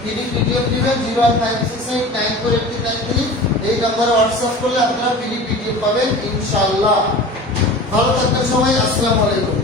ফ্রি পিডিএফ দিবেন। 01566948393 এই নম্বরে হোয়াটসঅ্যাপ করলে আপনারা ফ্রি পিডিএফ পাবেন ইনশাআল্লাহ। ভালো থাকবেন সবাই। আসসালামু আলাইকুম।